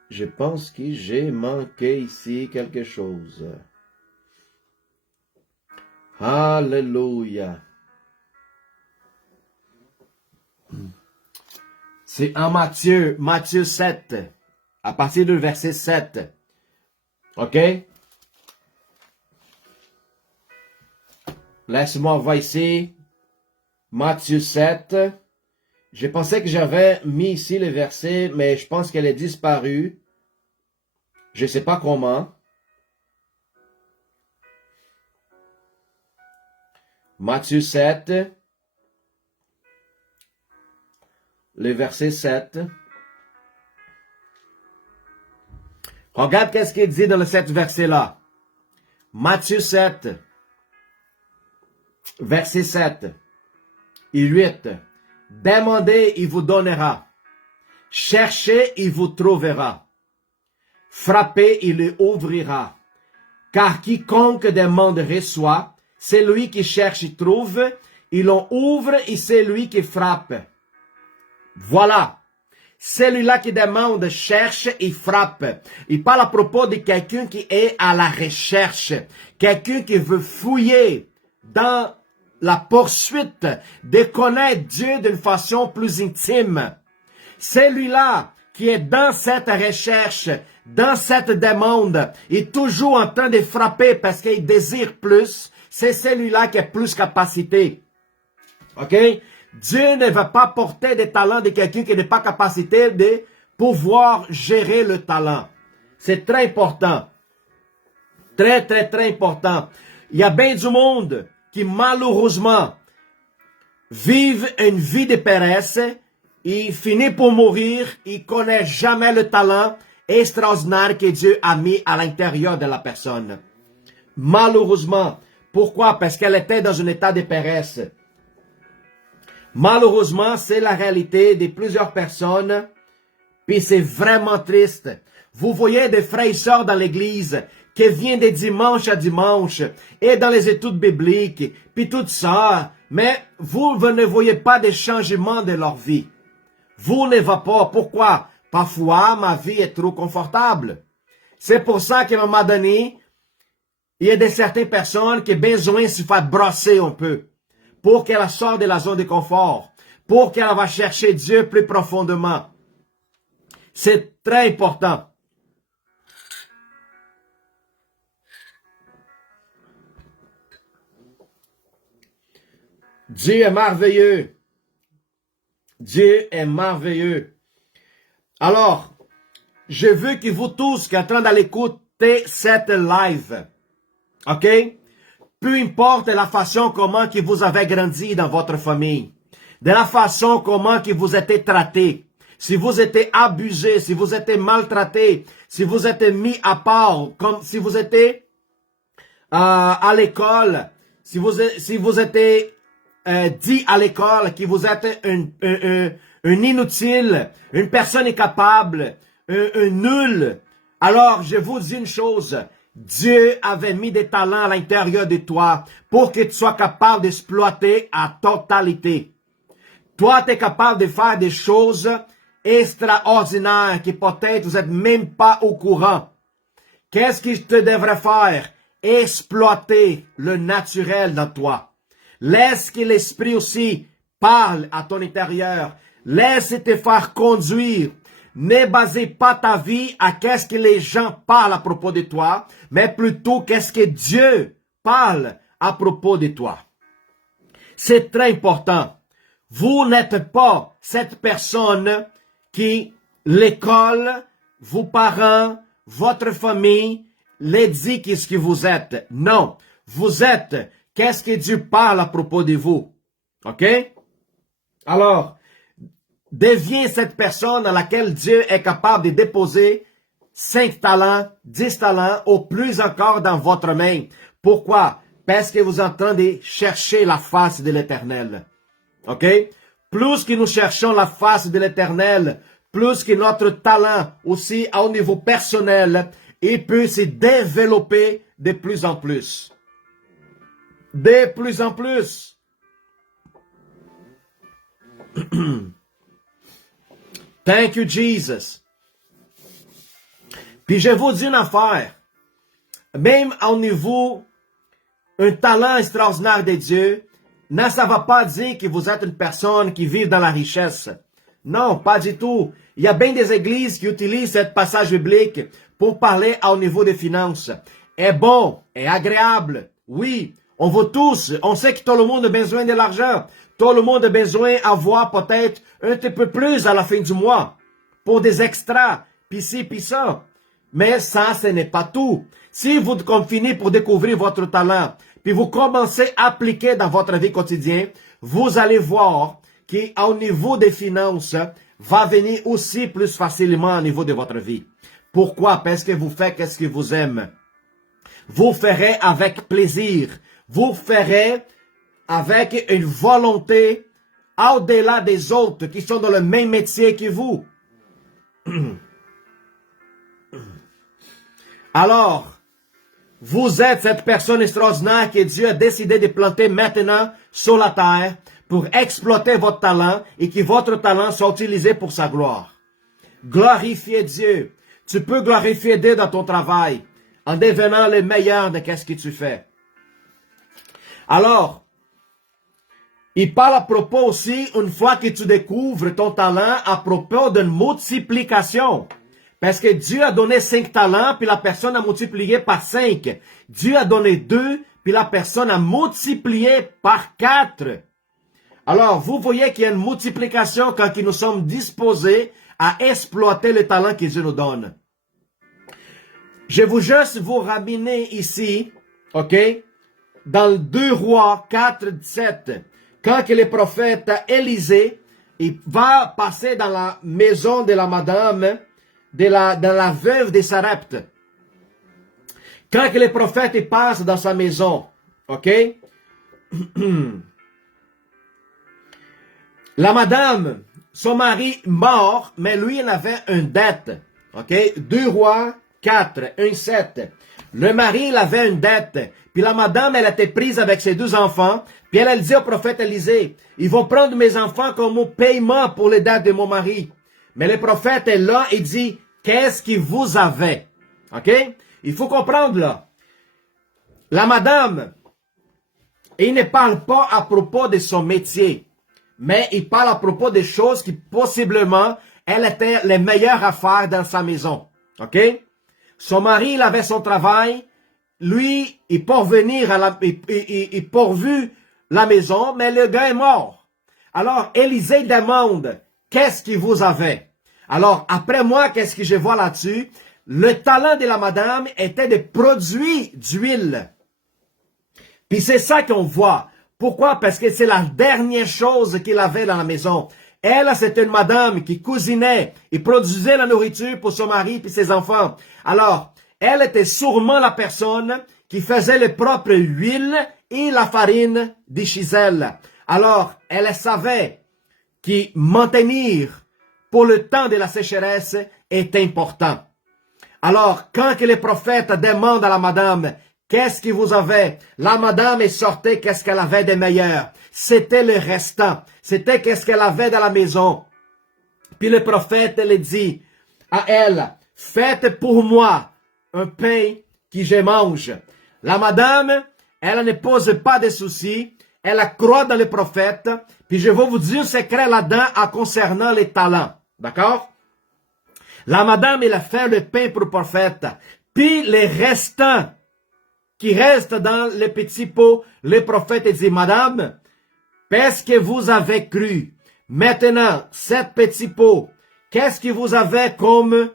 Je pense que j'ai manqué ici quelque chose. Alléluia. C'est en Matthieu 7, à partir du verset 7. OK? Laisse-moi voir ici. Matthieu 7. Je pensais que j'avais mis ici le verset, mais je pense qu'elle est disparue. Je ne sais pas comment. Matthieu 7. Le verset 7. Regarde qu'est-ce qu'il dit dans le 7 verset-là. Matthieu 7, verset 7 et 8. Demandez, il vous donnera. Cherchez, il vous trouvera. Frappez, il le ouvrira. Car quiconque demande reçoit, celui qui cherche trouve, il en ouvre et c'est lui qui frappe. Voilà. Celui-là qui demande cherche et frappe. Il parle à propos de quelqu'un qui est à la recherche. Quelqu'un qui veut fouiller dans la poursuite de connaître Dieu d'une façon plus intime. Celui-là qui est dans cette recherche, dans cette demande, est toujours en train de frapper parce qu'il désire plus. C'est celui-là qui a plus capacité. OK? Dieu ne va pas porter des talents de quelqu'un qui n'est pas capacité de pouvoir gérer le talent. C'est très important. Très, très, très important. Il y a bien du monde qui, malheureusement, vivent une vie de paresse. Il finit pour mourir. Il ne connaît jamais le talent extraordinaire que Dieu a mis à l'intérieur de la personne. Malheureusement. Pourquoi? Parce qu'elle était dans un état de paresse. Malheureusement, c'est la réalité de plusieurs personnes, puis c'est vraiment triste. Vous voyez des frères et sœurs dans l'église qui viennent de dimanche à dimanche et dans les études bibliques, puis tout ça, mais vous ne voyez pas de changement de leur vie. Vous ne va pas. Pourquoi? Parfois, ma vie est trop confortable. C'est pour ça qu'à un moment donné, il y a certaines personnes qui ont besoin de se faire brosser un peu pour qu'elle sorte de la zone de confort, pour qu'elle va chercher Dieu plus profondément. C'est très important. Dieu est merveilleux. Dieu est merveilleux. Alors, je veux que vous tous qui êtes en train d'aller écouter cette live, OK? Peu importe la façon comment que vous avez grandi dans votre famille, de la façon comment que vous êtes traité, si vous êtes abusé, si vous êtes maltraité, si vous êtes mis à part, comme si vous êtes à l'école, si vous êtes dit à l'école que vous êtes un inutile, une personne incapable, un nul, alors je vous dis une chose. Dieu avait mis des talents à l'intérieur de toi pour que tu sois capable d'exploiter à totalité. Toi, tu es capable de faire des choses extraordinaires que peut-être vous n'êtes même pas au courant. Qu'est-ce que tu devrais faire? Exploiter le naturel dans toi. Laisse que l'esprit aussi parle à ton intérieur. Laisse te faire conduire. Ne basez pas ta vie à qu'est-ce que les gens parlent à propos de toi, mais plutôt qu'est-ce que Dieu parle à propos de toi. C'est très important. Vous n'êtes pas cette personne qui l'école, vos parents, votre famille les dit qu'est-ce que vous êtes. Non, vous êtes qu'est-ce que Dieu parle à propos de vous. OK? Alors, deviens cette personne à laquelle Dieu est capable de déposer 5 talents, 10 talents, ou plus encore dans votre main. Pourquoi? Parce que vous êtes en train de chercher la face de l'Éternel. OK? Plus que nous cherchons la face de l'Éternel, plus que notre talent aussi au niveau personnel, il peut se développer de plus en plus. De plus en plus. Thank you, Jesus. Puis je vous dis une affaire. Même au niveau un talent extraordinaire de Dieu, non, ça ne va pas dire que vous êtes une personne qui vit dans la richesse. Non, pas du tout. Il y a bien des églises qui utilisent ce passage biblique pour parler au niveau des finances. Est bon, est agréable. Oui, on veut tous, on sait que tout le monde a besoin de l'argent. Tout le monde a besoin d'avoir peut-être un petit peu plus à la fin du mois. Pour des extras, puis ci, puis ça. Mais ça, ce n'est pas tout. Si vous finissez pour découvrir votre talent, puis vous commencez à appliquer dans votre vie quotidienne, vous allez voir qu'au niveau des finances, va venir aussi plus facilement au niveau de votre vie. Pourquoi? Parce que vous faites ce que vous aimez. Vous ferez avec plaisir. Vous ferez avec une volonté au-delà des autres qui sont dans le même métier que vous. Alors, vous êtes cette personne extraordinaire que Dieu a décidé de planter maintenant sur la terre pour exploiter votre talent et que votre talent soit utilisé pour sa gloire. Glorifiez Dieu. Tu peux glorifier Dieu dans ton travail en devenant le meilleur de ce que tu fais. Alors, il parle à propos aussi, une fois que tu découvres ton talent, à propos d'une multiplication. Parce que Dieu a donné 5 talents, puis la personne a multiplié par 5. Dieu a donné 2, puis la personne a multiplié par 4. Alors, vous voyez qu'il y a une multiplication quand nous sommes disposés à exploiter les talents que Dieu nous donne. Je veux juste vous ramener ici, ok, dans le 2 Rois 4, 17, quand que le prophète Élisée, il va passer dans la maison de la madame, de la veuve de Sarepte. Quand que le prophète il passe dans sa maison, ok, la madame, son mari mort, mais lui il avait une dette, ok, 2 Rois 4, 1, 7. Le mari, il avait une dette. Puis la madame, elle était prise avec ses 2 enfants. Puis elle dit au prophète Élisée, ils vont prendre mes enfants comme paiement pour les dettes de mon mari. Mais le prophète est là et dit, qu'est-ce que vous avez? OK? Il faut comprendre là. La madame, il ne parle pas à propos de son métier. Mais il parle à propos des choses qui possiblement, elle était les meilleures affaires dans sa maison. OK? Son mari, il avait son travail. Lui, il pourvu la maison, mais le gars est mort. Alors, Élisée demande, qu'est-ce que vous avez? Alors, après moi, qu'est-ce que je vois là-dessus? Le talent de la madame était de produire d'huile. Puis c'est ça qu'on voit. Pourquoi? Parce que c'est la dernière chose qu'il avait dans la maison. Elle, c'était une madame qui cousinait et produisait la nourriture pour son mari et ses enfants. Alors, elle était sûrement la personne qui faisait le propre huile et la farine du chisel. Alors, elle savait que maintenir pour le temps de la sécheresse est important. Alors, quand que le prophète demande à la madame, qu'est-ce que vous avez? La madame est sortie, qu'est-ce qu'elle avait de meilleur? C'était le restant. C'était qu'est-ce qu'elle avait dans la maison. Puis le prophète elle dit à elle, faites pour moi un pain que je mange. La madame, elle ne pose pas de soucis. Elle croit dans le prophète. Puis je vais vous dire un secret là-dedans concernant les talents. D'accord? La madame, elle a fait le pain pour le prophète. Puis les restants qui restent dans les petits pots, le prophète dit, madame, parce que vous avez cru. Maintenant, cette petite pot, qu'est-ce que vous avez comme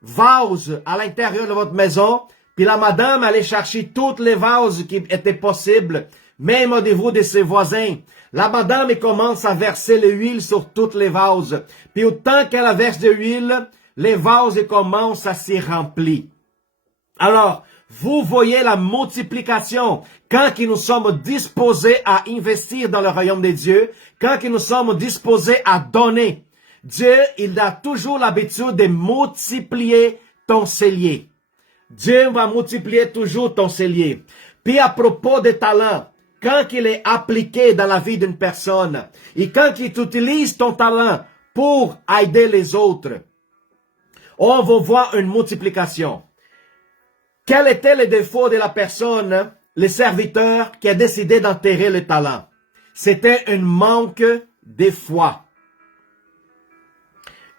vase à l'intérieur de votre maison? Puis la madame allait chercher toutes les vases qui étaient possibles, même au niveau de ses voisins. La madame elle commence à verser l'huile sur toutes les vases. Puis autant qu'elle verse de l'huile, les vases commencent à s'y remplir. Alors, vous voyez la multiplication quand nous sommes disposés à investir dans le royaume de Dieu, quand nous sommes disposés à donner. Dieu, il a toujours l'habitude de multiplier ton cellier. Dieu va multiplier toujours ton cellier. Puis à propos des talents, quand il est appliqué dans la vie d'une personne et quand il utilise ton talent pour aider les autres, on va voir une multiplication. Quel était le défaut de la personne, le serviteur qui a décidé d'enterrer le talent? C'était un manque de foi.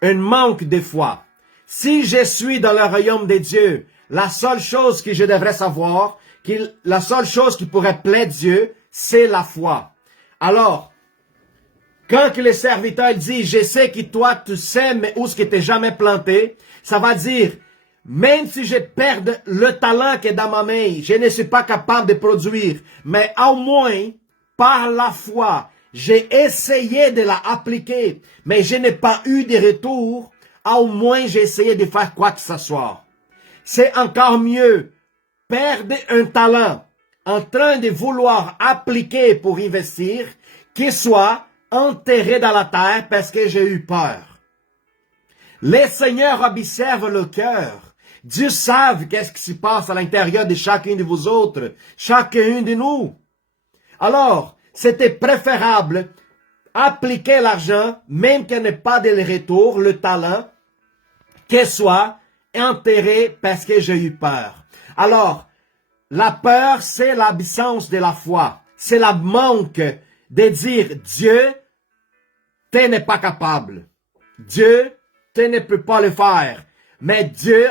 Un manque de foi. Si je suis dans le royaume de Dieu, la seule chose que je devrais savoir, la seule chose qui pourrait plaire Dieu, c'est la foi. Alors, quand le serviteur dit, je sais que toi tu sèmes où ce qui t'es jamais planté, ça va dire, même si je perds le talent qui est dans ma main, je ne suis pas capable de produire, mais au moins, par la foi, j'ai essayé de la appliquer, mais je n'ai pas eu de retour, au moins j'ai essayé de faire quoi que ce soit. C'est encore mieux perdre un talent en train de vouloir appliquer pour investir, qu'il soit enterré dans la terre parce que j'ai eu peur. Les seigneurs observent le cœur. Dieu savent qu'est-ce qui se passe à l'intérieur de chacun de vous autres, chacun de nous. Alors, c'était préférable appliquer l'argent, même qu'il n'y ait pas de retour, le talent, qu'il soit enterré parce que j'ai eu peur. Alors, la peur, c'est l'absence de la foi. C'est le manque de dire, Dieu, tu n'es pas capable. Dieu, tu ne peux pas le faire. Mais Dieu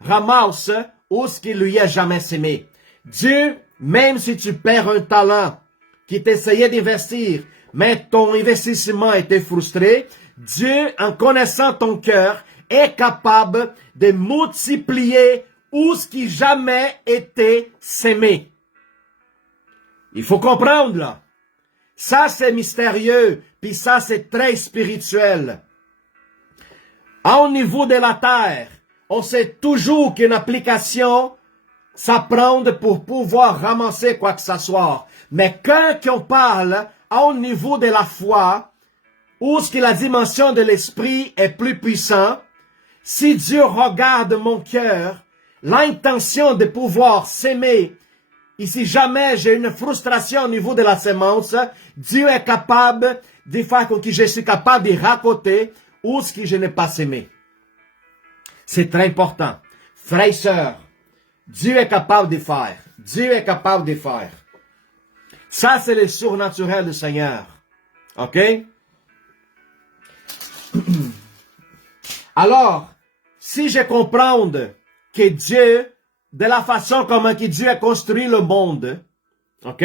ramasse où ce qu'il lui a jamais semé. Dieu, même si tu perds un talent qui t'essayait d'investir, mais ton investissement était frustré, Dieu, en connaissant ton cœur, est capable de multiplier où ce qui jamais été semé. Il faut comprendre, là. Ça, c'est mystérieux, puis ça, c'est très spirituel. Au niveau de la terre, on sait toujours qu'une application s'apprend pour pouvoir ramasser quoi que ce soit. Mais quand on parle au niveau de la foi, où ce que la dimension de l'esprit est plus puissante, si Dieu regarde mon cœur, l'intention de pouvoir s'aimer, et si jamais j'ai une frustration au niveau de la sémence, Dieu est capable de faire que je suis capable de raconter où ce que je n'ai pas semé. C'est très important. Frères et sœurs, Dieu est capable de faire. Dieu est capable de faire. Ça, c'est le surnaturel du Seigneur. OK? Alors, si je comprends que Dieu, de la façon comme que Dieu a construit le monde, OK?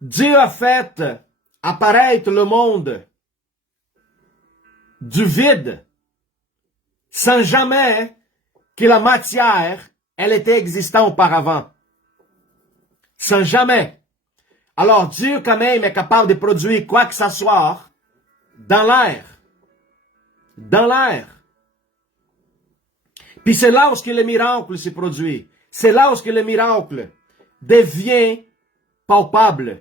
Dieu a fait apparaître le monde du vide, sans jamais que la matière, elle était existante auparavant. Sans jamais. Alors Dieu quand même est capable de produire quoi que ce soit dans l'air. Dans l'air. Puis c'est là où le miracle se produit. C'est là où le miracle devient palpable.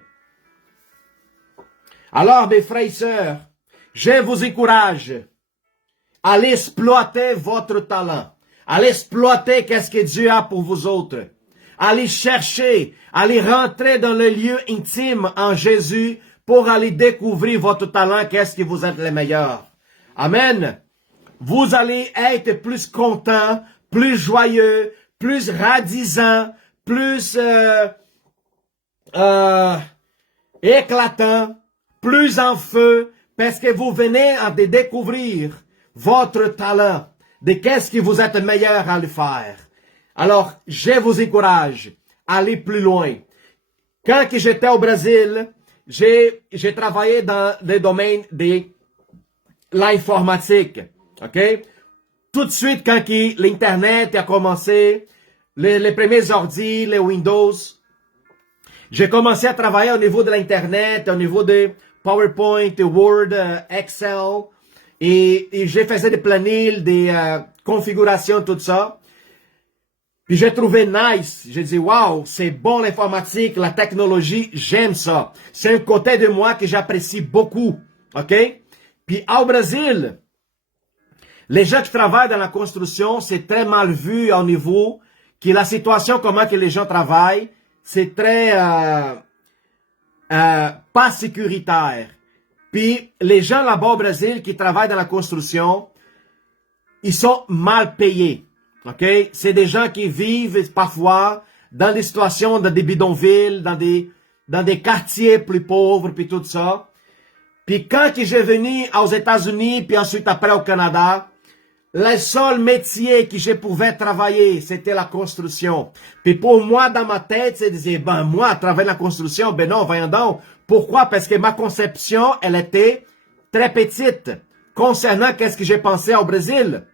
Alors, mes frères et sœurs, je vous encourage à exploiter votre talent, à exploiter qu'est-ce que Dieu a pour vous autres, à aller chercher, à aller rentrer dans le lieu intime en Jésus pour aller découvrir votre talent, qu'est-ce que vous êtes les meilleurs. Amen. Vous allez être plus content, plus joyeux, plus radisant, plus éclatant, plus en feu, parce que vous venez de découvrir votre talent, de qu'est-ce que vous êtes meilleur à le faire. Alors, je vous encourage à aller plus loin. Quand que j'étais au Brésil, j'ai travaillé dans le domaine de l'informatique. OK? Tout de suite, quand l'Internet a commencé, les premiers ordi, les Windows, j'ai commencé à travailler au niveau de l'Internet, au niveau de PowerPoint, Word, Excel, et j'ai fait des planilles, des configurations, tout ça. Puis j'ai trouvé nice. J'ai dit, wow, c'est bon l'informatique, la technologie, j'aime ça. C'est un côté de moi que j'apprécie beaucoup. OK? Puis au Brésil, les gens qui travaillent dans la construction, c'est très mal vu au niveau que la situation, comment que les gens travaillent, c'est très pas sécuritaire. Puis les gens là-bas au Brésil qui travaillent dans la construction, ils sont mal payés. OK? C'est des gens qui vivent parfois dans des situations, dans des bidonvilles, dans des quartiers plus pauvres, puis tout ça. Puis quand j'ai venu aux États-Unis, puis ensuite après au Canada, le seul métier que je pouvais travailler, c'était la construction. Puis pour moi, dans ma tête, c'est disais, ben moi, travailler la construction, ben non, voyons donc. Pourquoi? Parce que ma conception, elle était très petite concernant qu'est-ce que j'ai pensé au Brésil.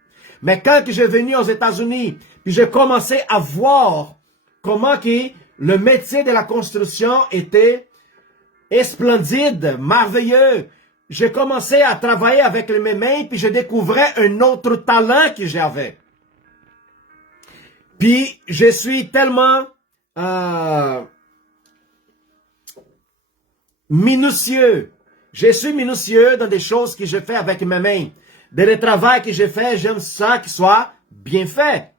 Mais quand j'ai venu aux États-Unis, puis j'ai commencé à voir comment que le métier de la construction était splendide, merveilleux. J'ai commencé à travailler avec mes mains, puis je découvrais un autre talent que j'avais. Puis je suis tellement minutieux. Je suis minutieux dans des choses que je fais avec mes mains. Dans le travail que je fais, j'aime ça qu'il soit bien fait.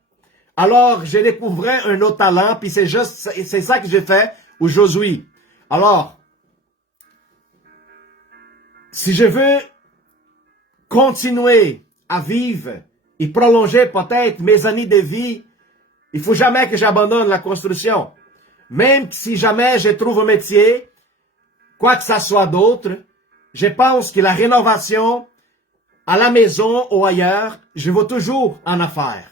Alors, je découvrais un autre talent, puis c'est ça que j'ai fait aujourd'hui. Alors, si je veux continuer à vivre et prolonger peut-être mes années de vie, il faut jamais que j'abandonne la construction. Même si jamais je trouve un métier, quoi que ça soit d'autre, je pense que la rénovation à la maison ou ailleurs, je vais toujours en affaire.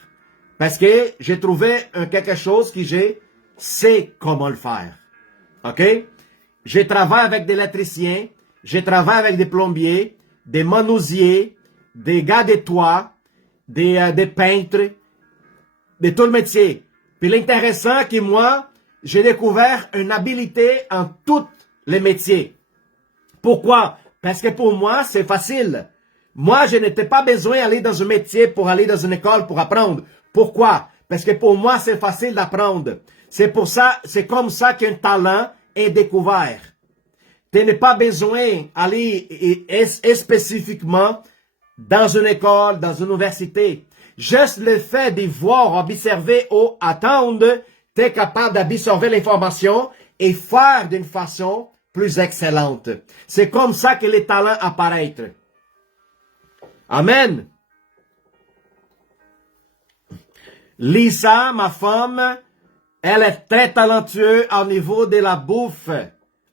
Parce que j'ai trouvé quelque chose que je sais comment le faire. OK? Je travaille avec des électriciens, je travaille avec des plombiers, des menuisiers, des gars de toit, des peintres, de tout le métier. Puis l'intéressant c'est que moi, j'ai découvert une habilité en tous les métiers. Pourquoi? Parce que pour moi, c'est facile. Moi, je n'étais pas besoin d'aller dans un métier pour aller dans une école pour apprendre. Pourquoi? Parce que pour moi, c'est facile d'apprendre. C'est pour ça, c'est comme ça qu'un talent est découvert. Tu n'as pas besoin d'aller spécifiquement dans une école, dans une université. Juste le fait de voir, observer ou attendre, tu es capable d'absorber l'information et faire d'une façon plus excellente. C'est comme ça que les talents apparaissent. Amen. Lisa, ma femme, elle est très talentueuse au niveau de la bouffe,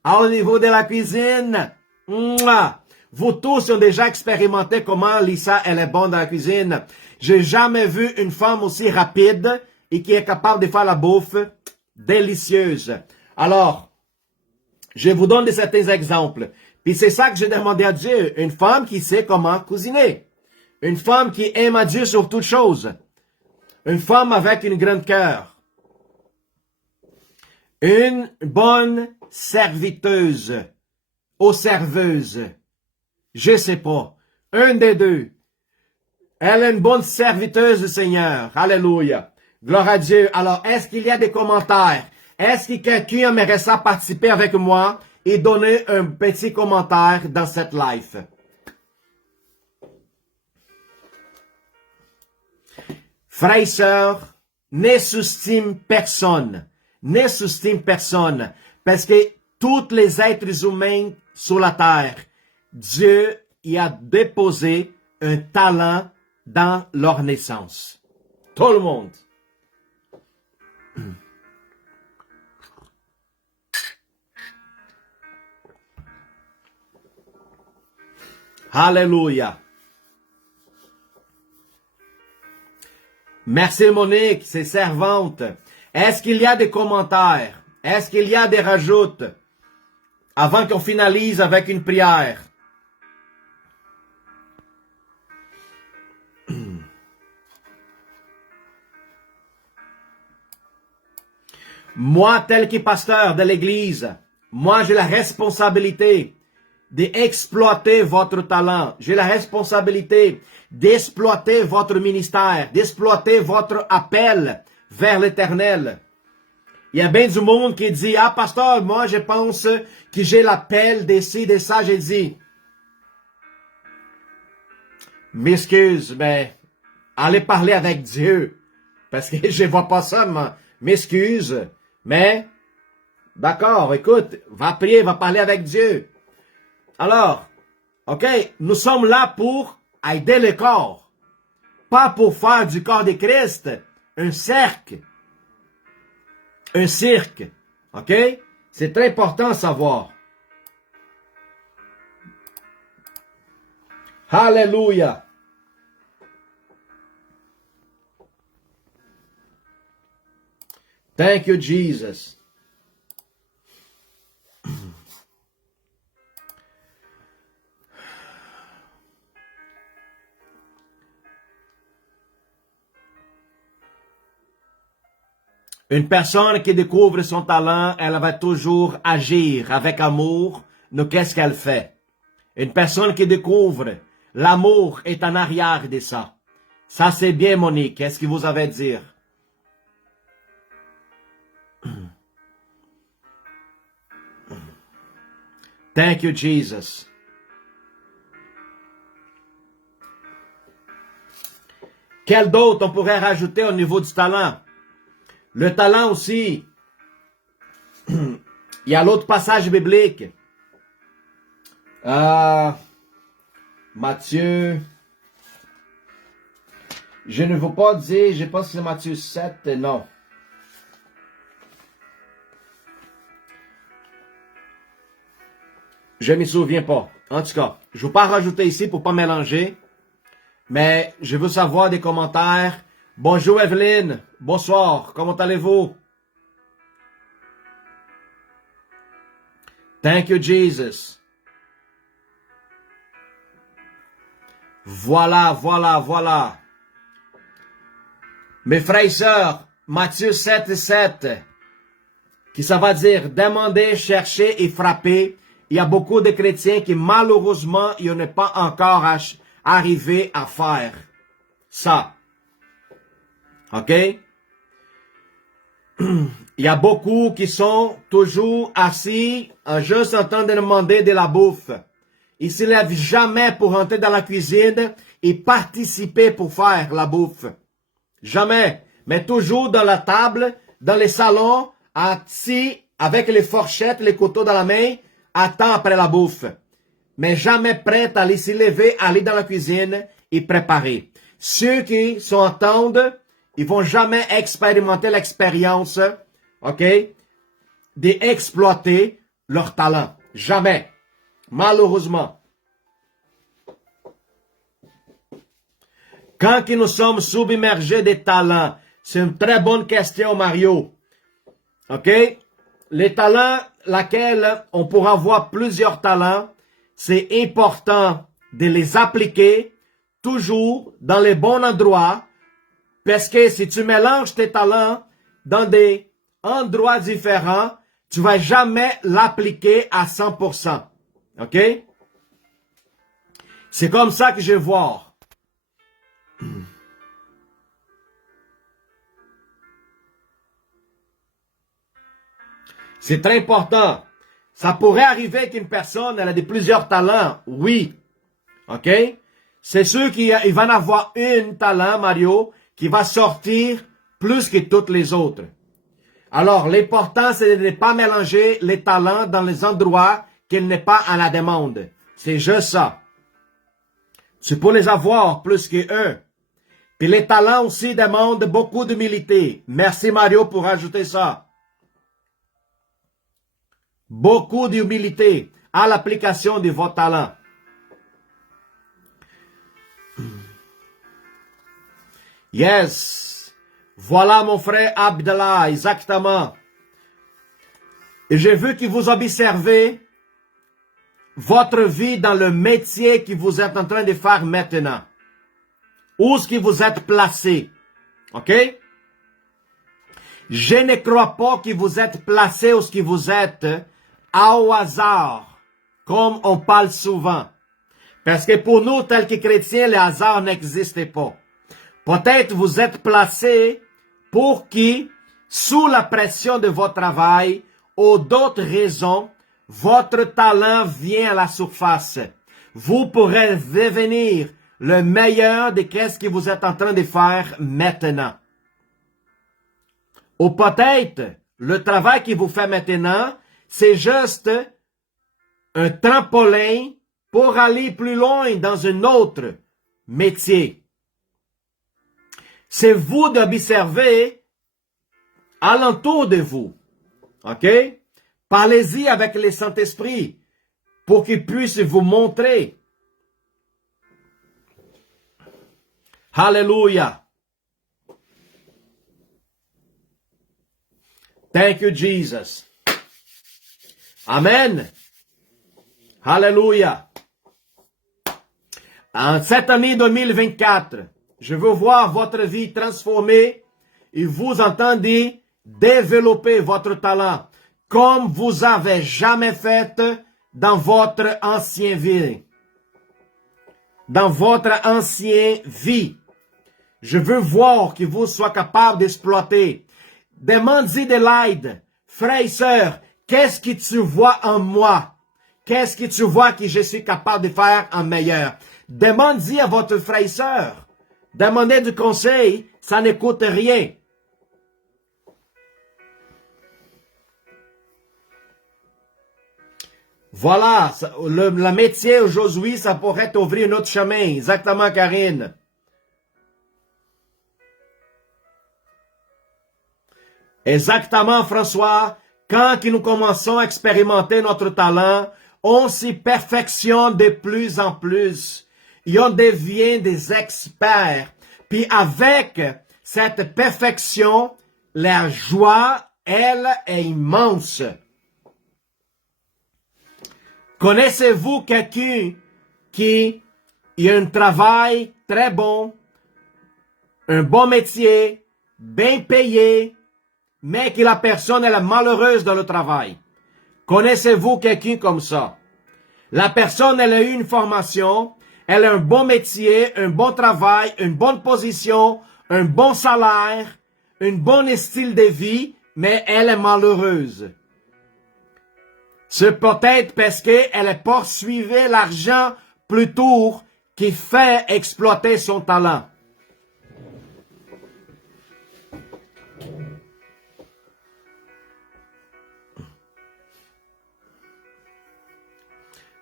au niveau de la cuisine. Mouah. Vous tous ont déjà expérimenté comment Lisa, elle est bonne dans la cuisine. J'ai jamais vu une femme aussi rapide et qui est capable de faire la bouffe délicieuse. Alors, je vous donne certains exemples. Puis c'est ça que j'ai demandé à Dieu. Une femme qui sait comment cuisiner. Une femme qui aime à Dieu sur toute chose. Une femme avec une grande cœur. Une bonne serviteuse. Ou serveuse. Je sais pas. Un des deux. Elle est une bonne serviteuse du Seigneur. Alléluia. Gloire à Dieu. Alors, est-ce qu'il y a des commentaires? Est-ce que quelqu'un aimerait ça participer avec moi et donner un petit commentaire dans cette live? Frères et sœurs, ne sous-estime personne. Ne sous-estime personne. Parce que tous les êtres humains sur la terre, Dieu y a déposé un talent dans leur naissance. Tout le monde. Alléluia. Merci Monique, c'est servante. Est-ce qu'il y a des commentaires? Est-ce qu'il y a des rajoutes avant qu'on finalise avec une prière? Moi, tel que pasteur de l'Église, moi j'ai la responsabilité d'exploiter votre talent. J'ai la responsabilité d'exploiter votre ministère, d'exploiter votre appel vers l'Éternel. Il y a bien du monde qui dit, ah pasteur, moi je pense que j'ai l'appel de ci, de ça. J'ai dit, m'excuse, mais allez parler avec Dieu. Parce que je vois pas ça, m'excuse. Mais, d'accord, écoute, va prier, va parler avec Dieu. Alors, ok, nous sommes là pour aider le corps. Pas pour faire du corps de Christ un cercle. Un cirque. Ok? C'est très important à savoir. Alléluia. Thank you, Jesus. Une personne qui découvre son talent, elle va toujours agir avec amour. Donc, qu'est-ce qu'elle fait? Une personne qui découvre l'amour est en arrière de ça. Ça, c'est bien, Monique. Qu'est-ce que vous avez à dire? Thank you, Jesus. Quel d'autre on pourrait rajouter au niveau du talent? Le talent aussi. Il y a l'autre passage biblique. Matthieu. Je ne veux pas dire, je pense que c'est Matthieu 7, non. Je ne me souviens pas. En tout cas, je ne veux pas rajouter ici pour ne pas mélanger. Mais je veux savoir des commentaires. Bonjour Evelyne. Bonsoir. Comment allez-vous? Thank you, Jesus. Voilà, voilà, voilà. Mes frères et sœurs, Matthieu 7, qui ça va dire demander, chercher et frapper. Il y a beaucoup de chrétiens qui malheureusement, ils n'ont pas encore arrivé à faire ça. OK? Il y a beaucoup qui sont toujours assis, juste en train de demander de la bouffe. Ils ne se lèvent jamais pour entrer dans la cuisine et participer pour faire la bouffe. Jamais. Mais toujours dans la table, dans les salons, assis avec les fourchettes, les couteaux dans la main, attend après la bouffe. Mais jamais prêt à aller se lever, aller dans la cuisine et préparer. Ceux qui s'entendent, ils vont jamais expérimenter l'expérience, ok, d'exploiter leur talent. Jamais. Malheureusement. Quand nous sommes submergés des talents, c'est une très bonne question, Mario. Ok? Les talents, laquelle on pourra avoir plusieurs talents, c'est important de les appliquer toujours dans les bons endroits, parce que si tu mélanges tes talents dans des endroits différents, tu vas jamais l'appliquer à 100%. OK? C'est comme ça que je vois. C'est très important. Ça pourrait arriver qu'une personne, elle a plusieurs talents. Oui. OK? C'est sûr qu'il va en avoir un talent, Mario, qui va sortir plus que toutes les autres. Alors, l'important, c'est de ne pas mélanger les talents dans les endroits qu'il n'est pas à la demande. C'est juste ça. Tu peux les avoir plus qu'un. Puis les talents aussi demandent beaucoup d'humilité. Merci, Mario, pour ajouter ça. Beaucoup d'humilité à l'application de vos talents. Yes. Voilà mon frère Abdallah, exactement. Et je veux que vous observez votre vie dans le métier que vous êtes en train de faire maintenant. Où est-ce que vous êtes placé? OK? Je ne crois pas que vous êtes placé où ce que vous êtes au hasard, comme on parle souvent. Parce que pour nous, tels que chrétiens, le hasard n'existe pas. Peut-être vous êtes placé pour que, sous la pression de votre travail ou d'autres raisons, votre talent vient à la surface. Vous pourrez devenir le meilleur de ce que vous êtes en train de faire maintenant. Ou peut-être, le travail que vous faites maintenant, c'est juste un trampolin pour aller plus loin dans un autre métier. C'est vous d'observer alentour de vous. OK? Parlez-y avec le Saint-Esprit pour qu'il puisse vous montrer. Hallelujah. Thank you, Jesus. Amen. Hallelujah. En cette année 2024, je veux voir votre vie transformée et vous entendez développer votre talent comme vous avez jamais fait dans votre ancienne vie. Dans votre ancienne vie. Je veux voir que vous soyez capable d'exploiter. Demandez de l'aide. Frères et sœurs, qu'est-ce que tu vois en moi? Qu'est-ce que tu vois que je suis capable de faire en meilleur? Demandez à votre frère et sœur. Demandez du conseil, ça ne coûte rien. Voilà, le métier aujourd'hui, ça pourrait t'ouvrir un autre chemin. Exactement, Karine. Exactement, François. Quand nous commençons à expérimenter notre talent, on s'y perfectionne de plus en plus. Et on devient des experts. Puis avec cette perfection, la joie, elle, est immense. Connaissez-vous quelqu'un qui a un travail très bon, un bon métier, bien payé, mais que la personne elle est malheureuse dans le travail? Connaissez-vous quelqu'un comme ça? La personne elle a eu une formation, elle a un bon métier, un bon travail, une bonne position, un bon salaire, un bon style de vie, mais elle est malheureuse. C'est peut-être parce qu'elle poursuivait l'argent plutôt qu'il fait exploiter son talent.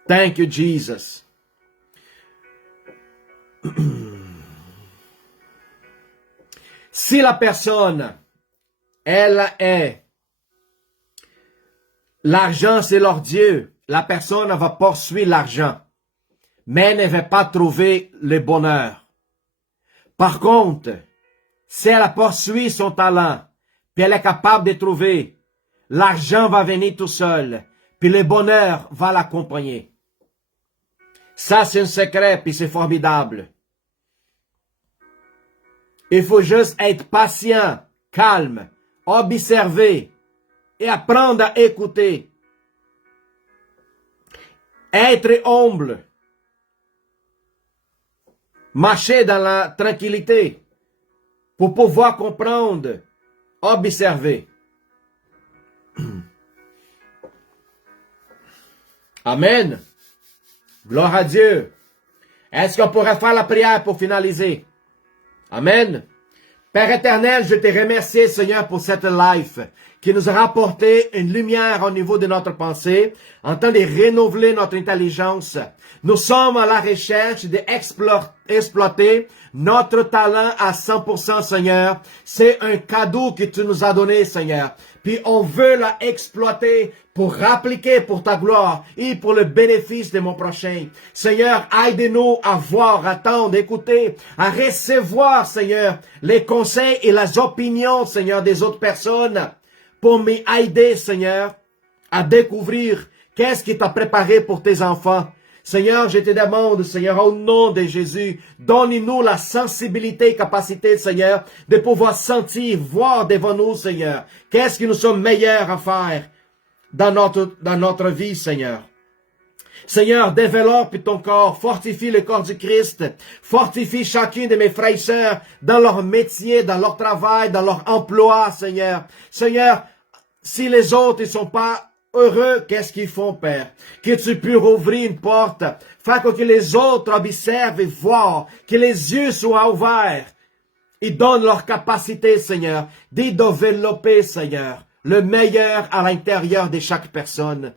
Thank you, Jesus. Si la personne, elle est l'argent, c'est leur Dieu. La personne va poursuivre l'argent, mais elle ne va pas trouver le bonheur. Par contre, si elle poursuit son talent, puis elle est capable de trouver, l'argent va venir tout seul, puis le bonheur va l'accompagner. Ça, c'est un secret, puis c'est formidable. Il faut juste être patient, calme, observer, et apprendre à écouter. Être humble. Marcher dans la tranquillité pour pouvoir comprendre, observer. Amen. Gloire à Dieu. Est-ce qu'on pourrait faire la prière pour finaliser? Amen. Père éternel, je te remercie, Seigneur, pour cette life qui nous a rapporté une lumière au niveau de notre pensée, en train de renouveler notre intelligence. Nous sommes à la recherche d'exploiter notre talent à 100%, Seigneur. C'est un cadeau que tu nous as donné, Seigneur. Puis on veut l'exploiter pour appliquer pour ta gloire et pour le bénéfice de mon prochain. Seigneur, aide-nous à voir, à attendre, écouter, à recevoir, Seigneur, les conseils et les opinions, Seigneur, des autres personnes pour m'aider, Seigneur, à découvrir qu'est-ce qui t'a préparé pour tes enfants. Seigneur, je te demande, Seigneur, au nom de Jésus, donne-nous la sensibilité et capacité, Seigneur, de pouvoir sentir, voir devant nous, Seigneur, qu'est-ce que nous sommes meilleurs à faire dans notre vie, Seigneur. Seigneur, développe ton corps, fortifie le corps du Christ, fortifie chacun de mes frères et sœurs dans leur métier, dans leur travail, dans leur emploi, Seigneur. Seigneur, si les autres ne sont pas heureux, qu'est-ce qu'ils font, Père? Que tu puisses ouvrir une porte, faire que les autres observent et voient, que les yeux soient ouverts. Ils donnent leur capacité, Seigneur, de développer, Seigneur, le meilleur à l'intérieur de chaque personne.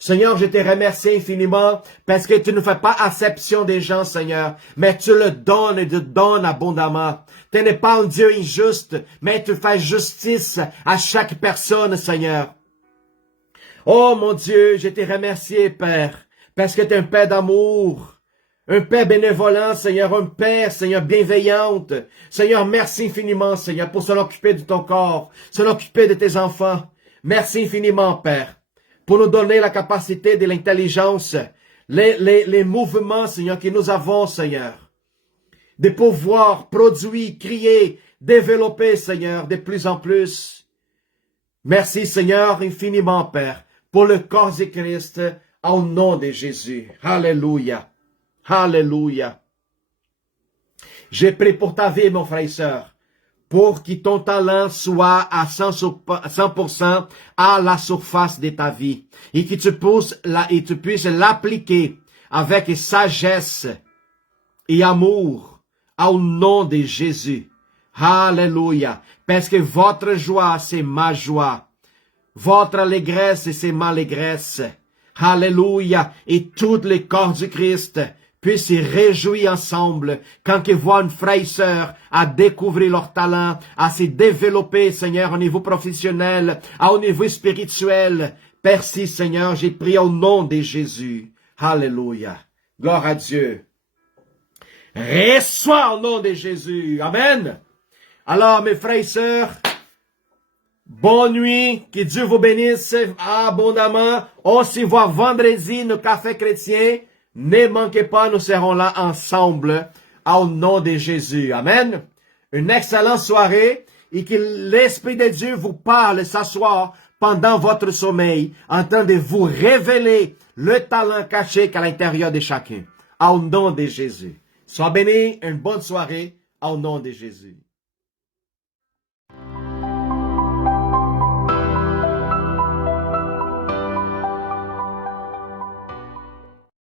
Seigneur, je te remercie infiniment parce que tu ne fais pas acception des gens, Seigneur, mais tu le donnes et tu donnes abondamment. Tu n'es pas un Dieu injuste, mais tu fais justice à chaque personne, Seigneur. Oh mon Dieu, je te remercie, Père, parce que tu es un Père d'amour, un Père bénévolent, Seigneur, un Père, Seigneur, bienveillante. Seigneur, merci infiniment, Seigneur, pour s'en occuper de ton corps, s'en occuper de tes enfants. Merci infiniment, Père, pour nous donner la capacité de l'intelligence, les mouvements, Seigneur, que nous avons, Seigneur, de pouvoir produire, créer, développer, Seigneur, de plus en plus. Merci, Seigneur, infiniment, Père, pour le corps de Christ, au nom de Jésus. Alléluia. Alléluia. J'ai prié pour ta vie, mon frère et sœur, pour que ton talent soit à 100% à la surface de ta vie et que tu puisses l'appliquer avec sagesse et amour au nom de Jésus. Alléluia. Parce que votre joie, c'est ma joie. Votre allégresse, c'est ma allégresse. Alléluia. Et tous les corps du Christ puissent se réjouir ensemble quand ils voient une frère et sœur à découvrir leur talent, à se développer, Seigneur, au niveau professionnel, au niveau spirituel. Merci, Seigneur, j'ai prié au nom de Jésus. Alléluia. Gloire à Dieu. Reçois au nom de Jésus. Amen. Alors, mes frères et sœurs, bonne nuit, que Dieu vous bénisse abondamment. On se voit vendredi, le café chrétien. Ne manquez pas, nous serons là ensemble au nom de Jésus. Amen. Une excellente soirée et que l'Esprit de Dieu vous parle ce soir pendant votre sommeil, en train de vous révéler le talent caché qu'à l'intérieur de chacun. Au nom de Jésus. Sois béni, une bonne soirée au nom de Jésus.